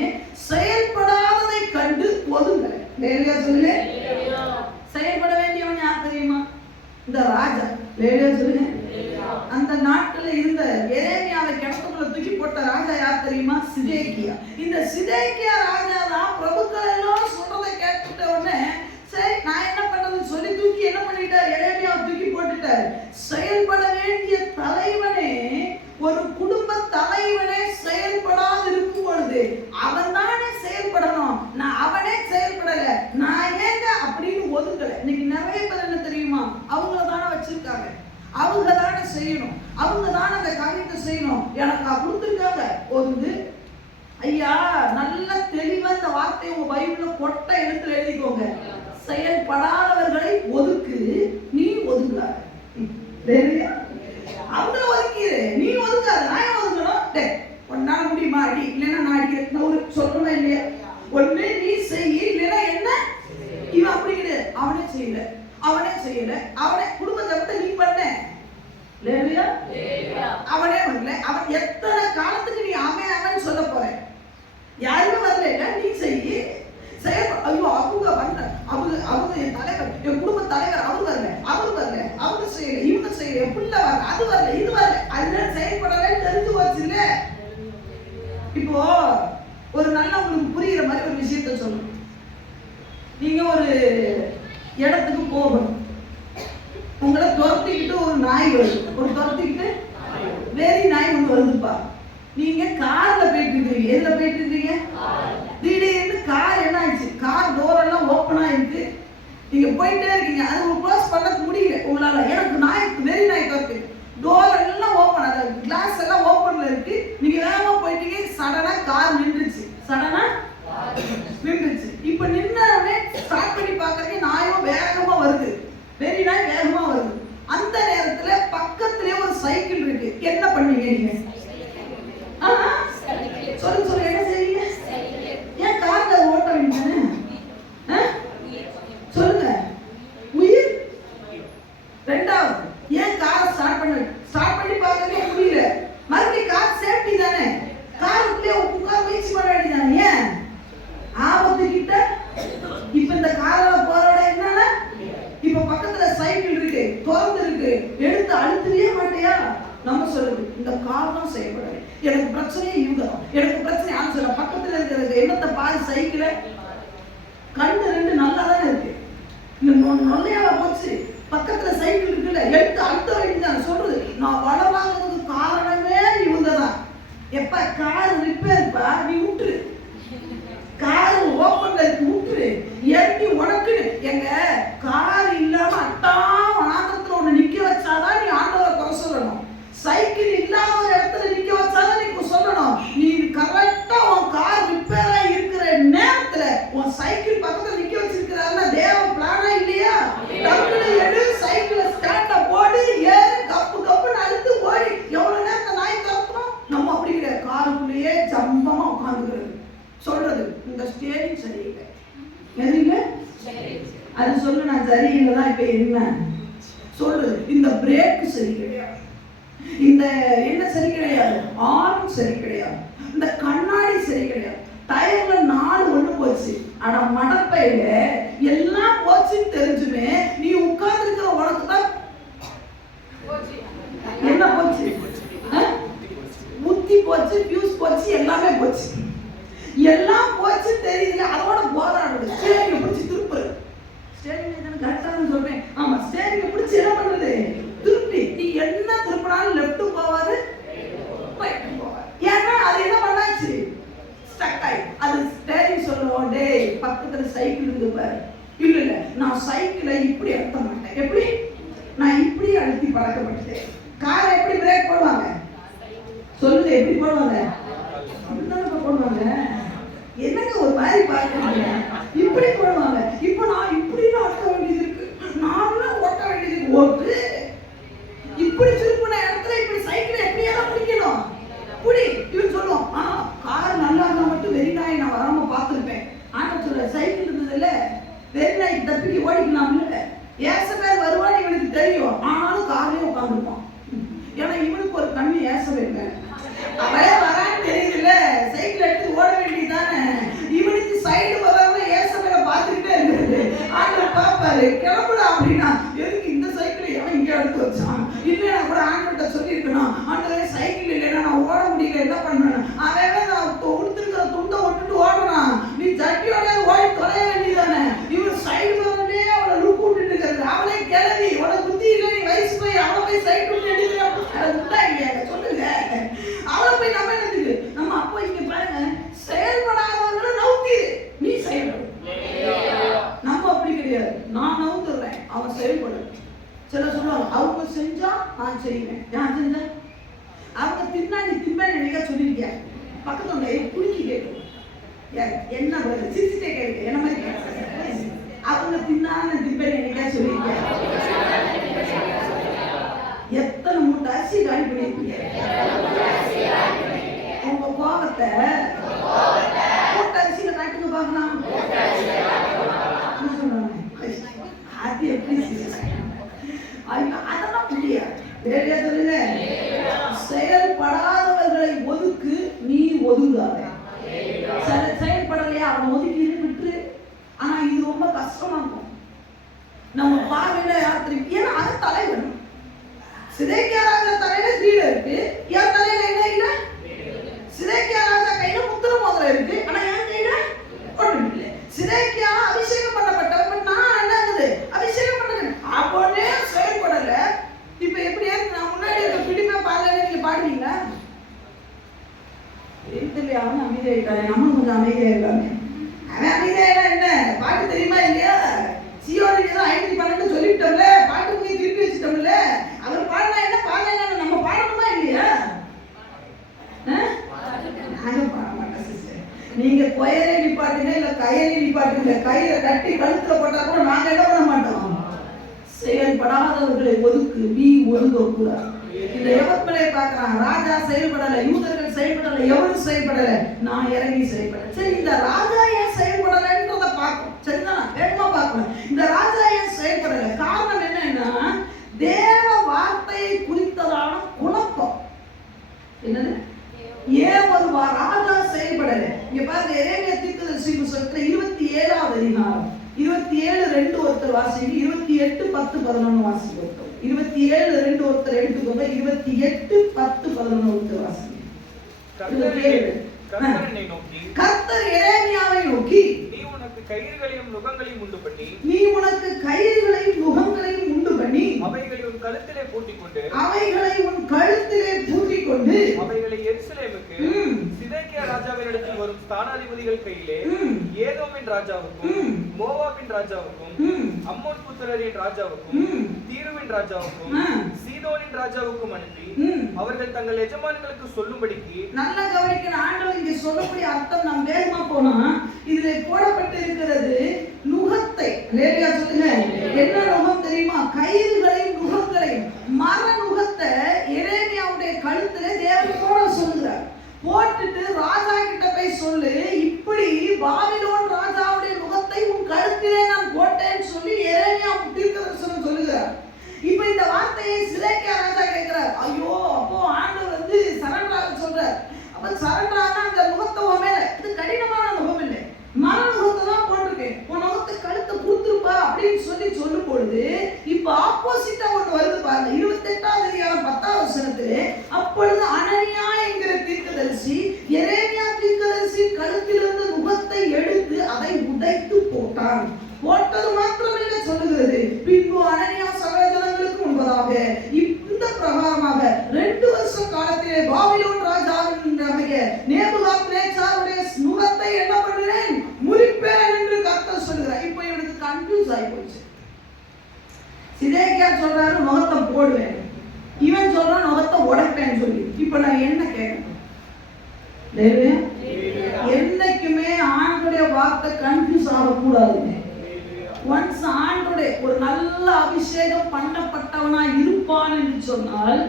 செயல்படாததை கண்டு ஒதுங்க. சொல்லுங்க, செயல்பட வேண்டியவன் யார் தெரியுமா? இந்த ராஜா. சொல்லுங்க, அந்த நாட்டுல இருந்த எரேமியாவை கிணத்துக்குள்ள தூக்கி போட்ட ராஜா யார் தெரியுமா? சிதேக்கியா. இந்த சிதேக்கியா ராஜா தான் பிரபுக்கள் எல்லாம் சொல்றதை கேட்டுட்ட உடனே சரி நான் என்ன பண்றதுன்னு சொல்லி தூக்கி என்ன பண்ணிட்டார்? எரேமியாவை தூக்கி போட்டுட்டார். செயல்பட வேண்டிய தலைவனே, ஒரு குடும்ப தலைவனே செயல்படாது இருக்கும் பொழுது அவன் தானே செயல்படணும், நான் அவனே செயல்படல, நான் ஏங்க அப்படின்னு ஒதுக்கல. இன்னைக்கு நிறைய பேர் என்ன தெரியுமா? அவங்கள தானே வச்சிருக்காங்க, அவங்க தானே செய்யணும், அவங்க தானே அந்த காரியத்தை செய்யணும், எனக்கு கொடுத்துருக்காங்க ஒதுங்கு. ஐயா நல்ல தெளிவா இந்த வார்த்தையை உங்க பைபிள்ல கொட்டை எழுத்துல எழுதிக்கோங்க. செயல்படாதவர்களை ஒதுக்கு, நீ ஒதுக்காத. அவங்கள ஒதுக்கிடு, நீ ஒதுக்காத. நான் ஒதுக்கணும். ஒன்னால முடியுமா அடி, இல்லைன்னா நான் அடிக்கிறேன் ஒரு சொல்லணும் இல்லையா? ஒண்ணு நீ செய்ய, இல்லைன்னா என்ன இவன் அப்படி கிடையாது. அவனே செய்யல, அவனே குடும்ப ஜபத்தை நீ பண்ண, அவனே பண்ணல. அவன் எத்தனை காலத்துக்கு நீ அவன் சொல்ல போற? யாருமே வரல, நீ செய்ய. ஐயோ அவங்க பண்ண, அவங்க என் தலைவர், என் குடும்ப தலைவர், அவர் வரல, அவங்க செய்யல, இவங்க செய்யல, என் பிள்ளை வரல, அது வரல, இது வரல, அதுல செயல்படவே தெரிஞ்சு போச்சு இல்ல. இப்போ ஒரு நல்ல உங்களுக்கு புரியுற மாதிரி ஒரு விஷயத்த சொல்லணும். நீங்க ஒரு இடத்துக்கு போகணும், உங்களை துரத்திக்கிட்டு ஒரு நாய் வருது, வேறு நாய் ஒன்று வருதுப்பா. நீங்க கார்ல போயிட்டு இருக்கீங்க, எதுல போயிட்டு இருக்கீங்க? திடீர்னு கார் என்ன ஆயிடுச்சு, கார் டோர் எல்லாம் ஓப்பனா இருக்கு, நீங்க போயிட்டே இருக்கீங்க, அது க்ளோஸ் பண்ண முடியல உங்களால. எனக்கு நாய், வெறி நாய் துரத்து, டோர் எல்லாம் ஓப்பன், அது கிளாஸ் எல்லாம் ஓப்பன்ல இருக்கு, நீங்க வேகமா போயிட்டீங்க, சடனா கார் நின்றுச்சு. இப்ப நின்னே ஸ்டார்ட் பண்ணி பாக்குறீங்க, நாயும் வேகமா வருது, வெறி நாய் வேகமா வருது. அந்த நேரத்துல பக்கத்திலே ஒரு சைக்கிள் இருக்கு, என்ன பண்ணுவீங்க நீங்க? சொல்லு என்ன செய்வீங்க? ஏன் கார்ல ஓட்ட வேண்டியது? சொல்லுங்க. உயிர். ரெண்டாவது, ஏன் கார் ஸ்டார்ட் பண்ணி பார்க்கவே முடியல? மறுபடியும் கார் சேஃப்டி தானே, காருக்குள்ளே உட்கார முயற்சி பண்ண வேண்டியதானே? ஏன் ஆபத்து கிட்ட? இப்ப இந்த காரோட போறோட என்னன்னா, இப்ப பக்கத்துல சைக்கிள் இருக்கு, திறந்து இருக்கு, எடுத்து அழுத்தவே மாட்டியா? நம்ம சொல்லுது, இந்த கார் தான் செயல்படாது, எனக்கு பிரச்சனையே இவங்க தான், எனக்கு பிரச்சனை ஆன்னு சொல்ல. பக்கத்துல இருக்கிறது என்னத்தை பாரு, சைக்கிள கண்ணு ரெண்டு நல்லா தானே இருக்கு, நொல்லையாவா போச்சு? பக்கத்துல சைக்கிள் இருக்குல்ல, எடுத்து அழுத்த வேண்டியதான் சொல்றது. நான் வளவாங்கிறதுக்கு காரணமே இவங்க தான். எப்ப கார் ரிப்பேர்ப்பா, நீ விட்டுரு, கார் ஓப்பன்ல இருக்கு, விட்டுரு, இறங்கி உனக்குன்னு. எங்க கார் இல்லாம அட்டாவணத்துல ஒண்ணு நிக்க வச்சாதான் நீ ஆண்டவரை குறை சொல்லணும். சைக்கிள் இல்லாத ஒரு இடத்துல நிக்க வச்சாதான் நீ சொல்லணும். நீ கரெக்டா உன் கார் ரிப்பேரா இருக்கிற நேரத்துல உன் சைக்கிள் பக்கத்துல நிக்க வச்சிருக்கிறாருன்னா தேவ பிளானா இல்லையா? டக்குனு எடு, சைக்கிள ஸ்டாண்ட்ல போடு, ஏறு, கப்புன்னு அழுத்து ஓடி. எவ்வளவு நேரம் நாய் கறக்கணும்? நம்ம அப்படி கிடையாது, காருக்குள்ளேயே ஜம்பமா உட்காந்துக்கிறது. சொல்றது இந்த ஸ்டேரிங் சரியில்லை, எதுங்க அது சொல்லு, நான் சரியில்லை தான். இப்ப என்ன சொல்றது? இந்த பிரேக் சரி கிடையாது, இந்த என்ன சரி கிடையாது, ஆர்ம் சரி கிடையாது, இந்த கண்ணாடி சரி கிடையாது, டயர்ல 4 ஒண்ணு போச்சு. ஆனா மடப்பையில எல்லாம் போச்சுன்னு தெரிஞ்சுமே நீ உட்கார்ந்து இருக்கிற உனக்கு தான் என்ன போச்சு? புத்தி போச்சு, ஃபியூஸ் போச்சு, எல்லாமே போச்சு. எல்லாம் போச்சு தெரியுது, அதோட போராடுது. ஸ்டேரிங்க பிடிச்சி திருப்புறது. ஸ்டேரிங் கரெக்டாக சொல்றேன். ஆமா, ஸ்டேரிங்க பிடிச்சி என்ன பண்றது? திருப்பி. நீ என்ன திருப்பினாலும் லெஃப்ட்டும் போவாது, ரைட்டும் போவாது. ஏன்னா அது என்ன பண்ணாச்சு? ஸ்டக் ஆகி. அது ஸ்டேரிங் சொல்லுவோம், டேய் பக்கத்துல சைக்கிள் இருக்கு பாரு. இல்ல நான் சைக்கிளை இப்படி அழுத்த மாட்டேன். எப்படி? நான் இப்படி அழுத்தி பழக்கப்பட்டேன். காரை எப்படி பிரேக் போடுவாங்க சொல்லுங்க, எப்படி போடுவாங்க? அப்படிதான் போடுவாங்க. என்னங்க ஒரு மாதிரி பாக்குறீங்க? இப்படி போடுவாங்க. இப்போ நான் இப்படி அழுத்த வேண்டியது இருக்கு, நானும் ஓட்ட வேண்டியது இருக்கு. ஓட்டு இப்படி திருப்பின இடத்துல இப்படி சைக்கிளை எப்படியெல்லாம் பிடிக்கணும்? புடி. இவன் சொல்லுவோம், ஆனா கார் நல்லா இருந்தா மட்டும் வெறி நாய் நான் வராம பார்த்துருப்பேன். ஆனா சொல்ல சைக்கிள் இருந்தது இல்ல, வெறி நாய் தப்பிக்கு ஓடிக்கலாம்ல. ஏச பேர் வருவான்னு இவனுக்கு தெரியும், ஆனாலும் கார்லயே உட்காந்துருப்பான். ஏன்னா இவனுக்கு ஒரு கண்ணு ஏசவே இல்லை, அவன் வரான்னு தெரியுதுல்ல, சைக்கிள் எடுத்து ஓட வேண்டியதானே. இவனுக்கு சைடு வராம ஏச பேரை பார்த்துக்கிட்டே இருக்குது. ஆண்டவர் பார்ப்பாரு, கிளம்புடா அப்படின்னா, எதுக்கு இந்த சைக்கிள் எவன் இங்கே எடுத்து வச்சான்? இல்லைன்னா கூட ஆண்டவர்கிட்ட சொல்லியிருக்கணும், ஆண்டவரே சைக்கிள் இல்லைன்னா நான் ஓட முடியல, என்ன பண்ணணும்? அவன் நான் உடுத்திருக்கிற துண்டை விட்டுட்டு ஓடுறான், நீ சட்டியோட ஓடி தொலைய வேண்டியதானே. இவன் சைடு வரவே அவளை லுக்கு விட்டுட்டு இருக்கிறது. அவளே கிளவி, உனக்கு புத்தி இல்லை, நீ வயசு போய் அவளை போய் சைக்கிள் விட்டு எடுக்கிறேன். அது விட்டா இல்லையா? சொல்லுங்க. அவளை போய் நம்ம என்னதுக்கு? நம்ம அப்போ இங்க பாருங்க, செயல்படாதவங்களை நவுத்திரு, நீ செயல்படு. நம்ம அப்படி கிடையாது, நான் நவுத்துறேன், அவன் செயல்படு. சில சொல்லுவாங்க, அவங்க செஞ்சா நான் செய்வேன். நான் செஞ்சேன், அவங்க தின்னா நீ தின்ன நினைக்க சொல்லியிருக்கேன். பக்கத்துல குலுக்கி கேட்கும். என்ன சிரிச்சுட்டே கேட்க என்ன மாதிரி அவங்க தின்னான திப்பேன் என்னைக்கா சொல்லியிருக்கேன். எத்தனை மூட்டை அரிசி காலி பண்ணிருக்கீங்க. உங்க கோபத்தை மூட்டை அரிசியில காட்டுங்க பார்க்கலாம். அது எப்படி அதெல்லாம் முடியாது. வேறையா சொல்லுங்க, செயல்படாதவர்களை ஒதுக்கு, நீ ஒதுங்காத. செயல்படலையா அவனை ஒதுக்கி விட்டுரு. ஆனா இது ரொம்ப கஷ்டமா இருக்கும் நம்ம பார்வையில. யார் திருப்பி ஏன்னா அது தலைவன். சிதேக்கியா ராஜா தலையில கிரீடம் இருக்கு, என் தலையில என்ன இல்ல. சிதேக்கியா ராஜா கையில முத்திர மோதிரம் இருக்கு, ஆனா என் கையில ஒன்றும் இல்லை. சிதேக்கியா அபிஷேகம் பண்ணப்பட்டவன், நான் என்னது அபிஷேகம் பண்ண அப்போனே செயல்படல. இப்ப எப்படியா நான் முன்னாடி இருக்க பிடிமை பாடல நீங்க பாடுவீங்களா? தெரியல. அவன் அமைதியாயிட்டானே, நம்மளும் கொஞ்சம் அமைதியாயிடலாமே. அவன் அமைதியாயிடா என்ன பாட்டு தெரியுமா இல்லையா? சியோனுக்கு தான் 512 சொல்லிட்டோம்ல, பாட்டு போய் திருப்பி வச்சுட்டோம்ல. அவர் பாடினா என்ன பாடல நம்ம பாடணுமா இல்லையா? நாங்க பாட மாட்டோம் சிஸ்டர். நீங்க கொயரை நிப்பாட்டுங்க இல்ல கயரை நிப்பாட்டுங்க, கயிறை கட்டி கழுத்துல போட்டா கூட நாங்க என்ன பண்ண மாட்டோம். செயல்படாதவர்களை ஒதுக்கு, நீ ஒதுங்க கூடாது. இந்த எவர்மலை பார்க்கிறான், ராஜா செயல்படல, யூதர்கள் செயல்படல, எவரும் செயல்படல, நான் இறங்கி செயல்பட. சரி, இந்த ராஜா ஏன் செயல்படலன்றத பார்க்கணும். சரிதான், வேகமா பார்க்கணும். இந்த ராஜா ஏன் செயல்படல? காரணம் என்னன்னா, தேவ வார்த்தையை குறித்ததான குழப்பம். என்னது? ஏன் ஒரு ராஜா செயல்படல? இங்க பாருங்க, எரேமியா தீர்க்கதரிசி புத்தகத்துல 27வது அதிகாரம் 27:2 ஒருத்தர் வாசிங்க, 28:10-11 வாசிங்க. 27:2 ஒருத்தர் எடுத்துக்கோங்க, 28:10-11 ஒருத்தர் வாசிங்க. கர்த்தர் எரேமியாவை நோக்கி, நீ உனக்கு கயிறுகளையும் நுகங்களையும் உண்டு பண்ணி, அவைகளை உன் கழுத்திலே பூட்டிக்கொண்டு, அவைகளை எருசலேமுக்கு சிதேக்கியா ராஜாவினிடத்தில் வரும் ஸ்தானாதிபதிகள் கையிலே ஏதோமின் ராஜாவுக்கும் மோவாபின் ராஜாவுக்கும் அம்மோன் புத்திரரின் ராஜாவுக்கும் தீருவின் ராஜாவுக்கும் சீதோனின் ராஜாவுக்கும் அனுப்பி அவர்கள் தங்கள் எஜமான்களுக்கு சொல்லும்படிக்கு. நல்லா கவனிக்கிற ஆண்டவர் இங்கே சொல்லக்கூடிய அர்த்தம் நாம் வேகமா போனா இதுல போடப்பட்டு இருக்கிறது நுகத்தை. லேடியா சொல்லுங்க, என்ன நுகம் தெரியுமா? கயிறுகளையும் நுகங்களையும். மர நுகத்தை எரேமியாவுடைய கழுத்துல தேவன் போட சொல்லுகிறார். போட்டுட்டு ராஜா கிட்ட போய் சொல்லு, இப்படி பாபிலோன் ராஜாவுடைய நுகத்தை உன் கழுத்திலே நான் போட்டேன்னு சொல்லி எரேமியா தீர்க்கதரிசனம் சொல்லுகிறார். இப்ப இந்த வார்த்தையை சிதேக்கியா ராஜா கேட்கிறார். ஐயோ, அப்போ ஆண்டவர் வந்து சரண்டராக சொல்றார். அப்ப சரண்டராக அந்த நுகத்தை மேல இது கடினமான நுகம் இல்லை, மர நுகத்தை தான் போட்டிருக்கேன், உன் நுகத்தை கழுத்தை பூத்துருப்பா அப்படின்னு சொல்லி சொல்லும் பொழுது இப்ப ஆப்போசிட்டா ஒன்று வருது பாருங்க. 28வது அதிகாரம் 10வது வசனத்திலே, அப்பொழுது அனனியா என்கிற தீர்க்கதரிசி எரேமியா தீர்க்கதரிசி கழுத்திலிருந்து நுகத்தை எடுத்து அதை உடைத்து போட்டான். போட்டது மாத்திரமில்லை சொல்லுகிறது, பின்பு அனனியா சகல ஜனங்களுக்கு முன்பதாக இந்த பிரகாரமாக 2 வருஷ காலத்திலே பாபிலோன் ராஜாவின் நேபுகாத்நேச்சாருடைய நுகத்தை என்ன பண்ணுறேன், முறிப்பேன் என்று கர்த்தர் சொல்கிறார். இப்போ இவனுக்கு கன்ஃபியூஸ் ஆகி போச்சு. சிதேக்கியா சொல்றாரு நுகத்தை போடுவேன், இவன் சொல்றான் நுகத்தை உடைப்பேன்னு சொல்லி. இப்ப நான் என்ன கேட்கணும்? என்னைக்குமே ஆண்டுடைய வார்த்தை கன்ஃபியூஸ் ஆகக்கூடாதுங்க. ஒன்ஸ் ஆண்டோட ஒரு நல்ல அபிஷேகம் பண்ணப்பட்டவனா இருப்பான் என்று சொன்னால்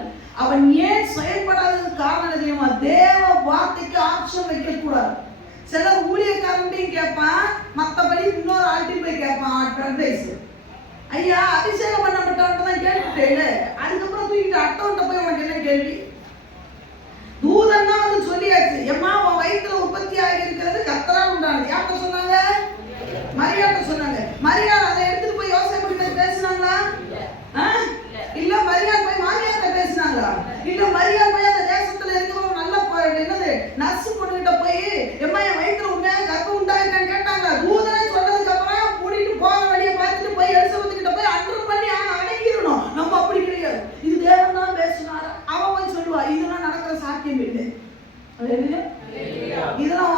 அவன் ஏன் செயல்படாதது காரணம் தெரியுமா? தேவ வார்த்தைக்கு ஆப்ஷன் வைக்க கூடாது. சிலர் ஊழியக்காரன்ட்டையும் கேட்பான், மற்றபடி இன்னொரு ஆள்கிட்டையும் போய் கேட்பான். அட்வைஸ், ஐயா அபிஷேகம் பண்ணப்பட்டவன்ட்டு தான் கேட்டுட்டேன், அதுக்கப்புறம் தூக்கிட்டு அடுத்தவன்ட்ட போய் உனக்கு என்ன கேள்வி? தூதன் தான் வந்து சொல்லியாச்சு, எம்மா உன் வயிற்றுல உற்பத்தி ஆகி இருக்கிறது கர்த்தரால் உண்டானது. யார்கிட்ட சொன்னாங்க? மரியாதை சொன்னாங்க. மரியாதை அதை எடுத்துட்டு போய் யோசேப்பு பேசினாங்களா? இல்ல மரியாதை போய் மாரியாட்ட பேசினாங்களா? இல்ல மரியாதை போய் அந்த தேசத்துல இருக்கிறவங்க நல்ல என்னது நர்ஸ் பொண்ணுகிட்ட போய் எம்மா என் வயிற்றுல உண்மையாக கர்ப்பம் உண்டாயிருக்கான்னு கேட்டாங்க. தூதனை சொன்னதுக்கு அப்புறம் கூட்டிட்டு போற வழியை பார்த்துட்டு போய் எலிசபெத் கிட்ட போய் அண்டர் பண்ணி அடங்கிடணும். நம்ம அப்படி கிடையாது. இது தேவன் தான் பேசினாரு, அவன் போய் சொல்லுவா. இதெல்லாம் நடக்கிற சாத்தியம் இல்லை. இதெல்லாம்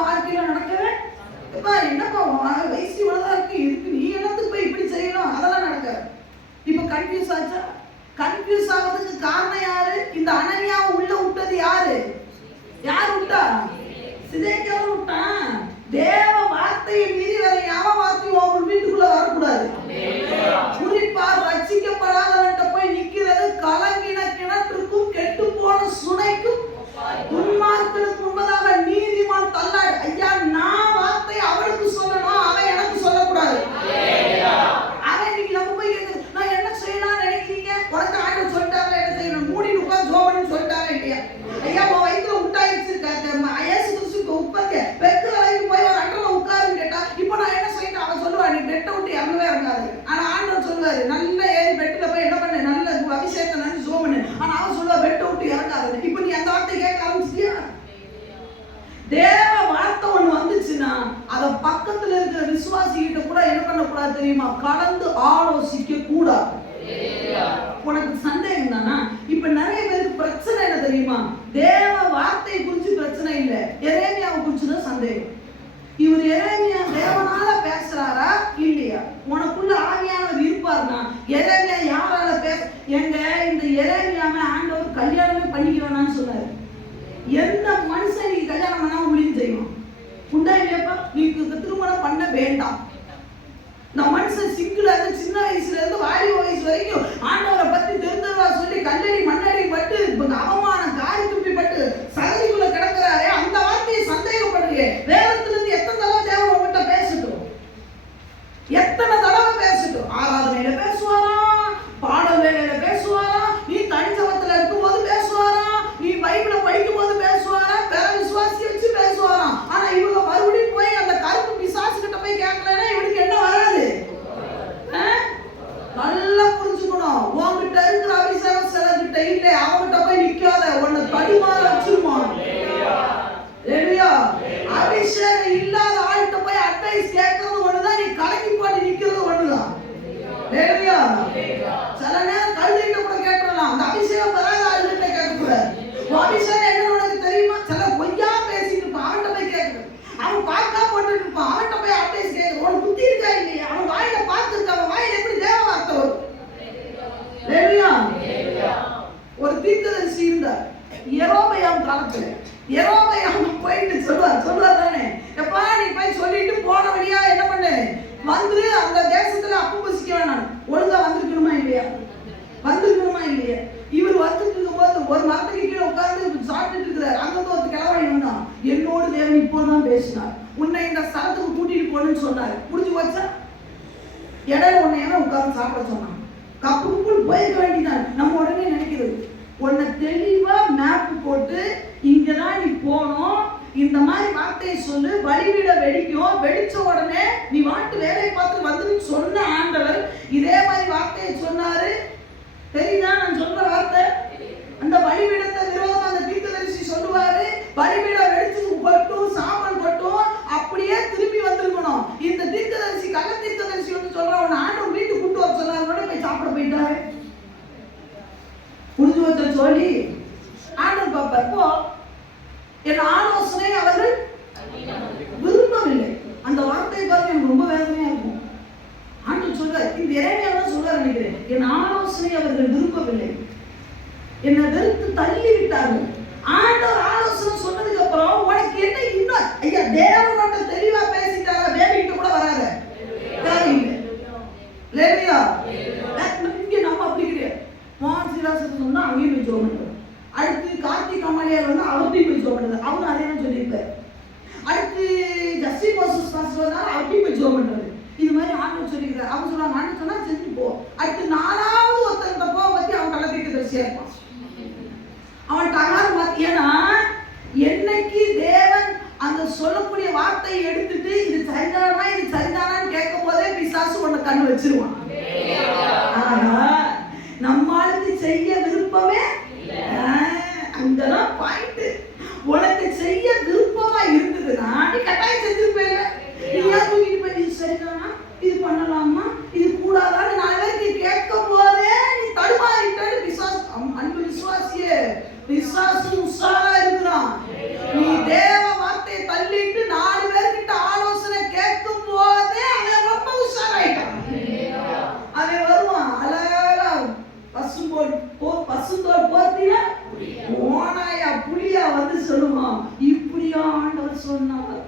வந்துச்சுன்னா அதை பக்கத்துல இருக்கிற விசுவாசிகிட்ட கூட என்ன பண்ணக்கூடாது தெரியுமா? கலந்து ஆலோசிக்க கூடாது. உனக்கு சந்தேகம் தானா? இப்ப நிறைய பேருக்கு பிரச்சனை என்ன தெரியுமா? தேவ வார்த்தை குறிச்சு பிரச்சனை இல்லை, எரேமியாவை குறிச்சுதான் சந்தேகம். இவர் எரேமியா தேவனால பேசுறாரா இல்லையா? உனக்குள்ள ஆவியானவர் இருப்பார்னா எரேமியா யாரால பேச? எங்க இந்த எரேமியாவை ஆண்டவர் கல்யாணமே பண்ணிக்கிறான்னு சொன்னாரு. எந்த மனுஷன் நீ கல்யாணம் பண்ணா முடியும் செய்யும் உண்டா இல்லையாப்பா? நீ திருமணம் பண்ண வேண்டாம். இந்த மனுஷன் சிங்கிளா இருந்து சின்ன வயசுல இருந்து வாலிப வயசு வரைக்கும் ஆண்டவரை பத்தி தெரிஞ்சவா சொல்லி கல்லடி மண்ணடி பட்டு அவமானம் காரி துப்பி பட்டு சகதிக்குள்ள கிடக்குறாரே, அந்த வார்த்தையை சந்தேகப்படுறீங்க. வேதத்துல இருந்து எத்தனை தடவை தேவன் உங்ககிட்ட பேசட்டும், எத்தனை தடவை பேசட்டும். ஆராதனையில பேசுவாரா, பாடல் வேலையில பேசுவாரா, நீ தனிச்சவத்துல இருக்கும் போது பேசுவாரா, நீ பைபிளை படிக்கும் போது பேசுவாரா, பிற விசுவாசி வச்சு பேசுவாரா. ஆனா இவங்க மறுபடியும் போய் அந்த கருப்பு பிசாசு கிட்ட போய் கேட்கலன்னா இவனுக்கு என்ன வராது? நல்லா புரிஞ்சுக்கணும். உன்கிட்ட இருக்கிற அபிஷேகம் சிலர்கிட்ட இல்லை, அவங்கிட்ட போய் நிக்காத, உன்னை தடுமாற வச்சிருவான். அபிஷேகம் இல்லாத ஆள்கிட்ட போய் அட்வைஸ் கேட்கறது ஒண்ணுதான், நீ கலக்கி போட்டு நிக்கிறது ஒண்ணுதான். சில நேரம் கழுதிட்ட கூட கேட்கலாம், அந்த அபிஷேகம் வராத ஆளுகிட்ட கேட்கக்கூடாது. அபிஷேகம் என்ன உனக்கு தெரியுமா? சில பொய்யா பேசிட்டு இருப்பான், அவன்கிட்ட போய் கேட்கணும். அவன் பார்க்கா போட்டு இருப்பான், அவன்கிட்ட போய் அட்வைஸ் கேட்கணும். உனக்கு புத்தி இருக்கா இல்லையா? அவன் வாயில பார்த்து இருக்க, அவன் வாயில எப்படி தேவ வார்த்தை வரும்? ஒரு தீர்க்கதரிசி இருந்தார் யெரொபெயாம் காலத்துல. யெரொபெயாம் போயிட்டு சொல்லுவார் தானே, எப்பா நீ போய் சொல்லிட்டு போன வழியா என்ன பண்ணு, வந்து அந்த தேசத்துல அப்பம் புசிக்க வேணாம். ஒழுங்கா வந்திருக்கணுமா இல்லையா? வந்திருக்கணுமா இல்லையா? இவர் வந்துட்டு இருக்கும் போது ஒரு மரத்துக்கு கீழே உட்கார்ந்து சாப்பிட்டு இருக்கிறார். அங்கிருந்து ஒரு கிழவன் வந்தான். என்னோடு தேவன் இப்போதான் பேசினார், உன்னை இந்த ஸ்தலத்துக்கு கூட்டிட்டு போகணும்னு சொன்னார். முடிஞ்சு வச்சா இடையில உன்னை உட்கார்ந்து சாப்பிட சொன்னான். கப்புக்குள் போயிருக்க வேண்டியதான். நம்ம உடனே நினைக்கிறது, உன்னை தெளிவா மேப் போட்டு இங்கதான் நீ போனோம், இந்த மாதிரி வார்த்தையை சொல்லு, வழிவிட வெடிக்கும், வெடிச்ச உடனே நீ வாட்டு வேலையை பார்த்து வந்து சொன்ன ஆண்டவர் இதே மாதிரி வார்த்தையை சொன்னாரு. தெரியுதா நான் சொல்ற வார்த்தை? அந்த வழிவிடத்தை விரோதம் அந்த தீர்க்கதரிசி சொல்லுவாரு, வழிவிட வெடிச்சு கொட்டும், சாம்பல் கொட்டும், அப்படியே திரும்பி வந்திருக்கணும். இந்த தீர்க்கதரிசி கள்ள தீர்க்கதரிசி வந்து சொல்ற, உன்னை ஆண்டவர் வீட்டுக்கு கூட்டு வர சொன்னாரு, போய் சாப்பிட போயிட்டாரு. புரிஞ்சு வச்ச சொல்லி ஆண்டவர் பாப்பா என் ஆலோசனை அவர்கள் விரும்பவில்லை. அந்த வார்த்தை பாருங்க எனக்கு ரொம்ப வேதனையா இருக்கும். ஆண்டவர் சொல்றாரு, இந்த இறைமையாதான் சொல்றாரு நினைக்கிறேன், என் ஆலோசனை அவர்கள் விரும்பவில்லை, என்னை வெறுத்து தள்ளி விட்டார்கள். ஆண்டவர் ஆலோசனை சொன்னதுக்கு அப்புறம் உனக்கு என்ன இன்னும் ஐயா தேவனோட தெளிவா பேசிட்டாரா? பேபிகிட்ட கூட வராத தேவையில்லை. இங்க நம்ம அப்படி கிடையாது. மோகன் சீராசன் சொன்னா அங்கேயும் போய் ஜோம் பண்றது. அடுத்து கார்த்திக் அம்மாளியார் வந்து அவர்த்தையும் போய் ஜோம் பண்றது. அவரும் அதே தான் சொல்லியிருப்பாரு. அடுத்து ஜஸ்டின் மோசஸ் பாஸ்டர் வந்தாலும் அவர்த்தையும் போய் ஜோம் பண்றது. இது மாதிரி ஆண்டவர் சொல்லியிருக்காரு. அவங்க சொல்லுவாங்க, ஆண்டவர் சொன்னா செஞ்சு போ. அடுத்து நாலாவது ஒருத்தர்கிட்ட போக பத்தி அவன் கள்ளத்தீர்க்க தரிசியா இருப்பான். அவன் டகாரு மாத்தி. ஏன்னா என்னைக்கு தேவன் அந்த சொல்லக்கூடிய வார்த்தையை எடுத்துட்டு இது சரிதானா இது சரிதானான்னு கேட்கும் போதே பிசாசு உன்னை கண்ணு வச்சிருவான். நம்மளுக்கு செய்ய விருப்பமே அங்கதான் பாயிண்ட். உனக்கு செய்ய விருப்பமா இருந்ததுன்னா நீ கட்டாயம் செஞ்சிருப்பேன். நீ ஏன் தூக்கிட்டு போய் இது சரிதானா இது பண்ணலாமா இது கூடாதான்னு நாலு பேருக்கு கேட்கும் போதே நீ தடுமாறிட்டாரு. பிசாசு அன்பு விசுவாசியே, பிசாசு உஷாரா இருக்கிறான். நீ தேவ வார்த்தையை தள்ளிட்டு நாலு பேர்கிட்ட ஆலோசனை கேட்கும் போதே அவன் ரொம்ப உஷாராயிட்டான். அவன் வருவான் அழகா பசுந்தோல் போத்தியா ஓனாயா புலியா வந்து சொல்லுவான், இப்படியா ஆண்டவர் சொன்னார்.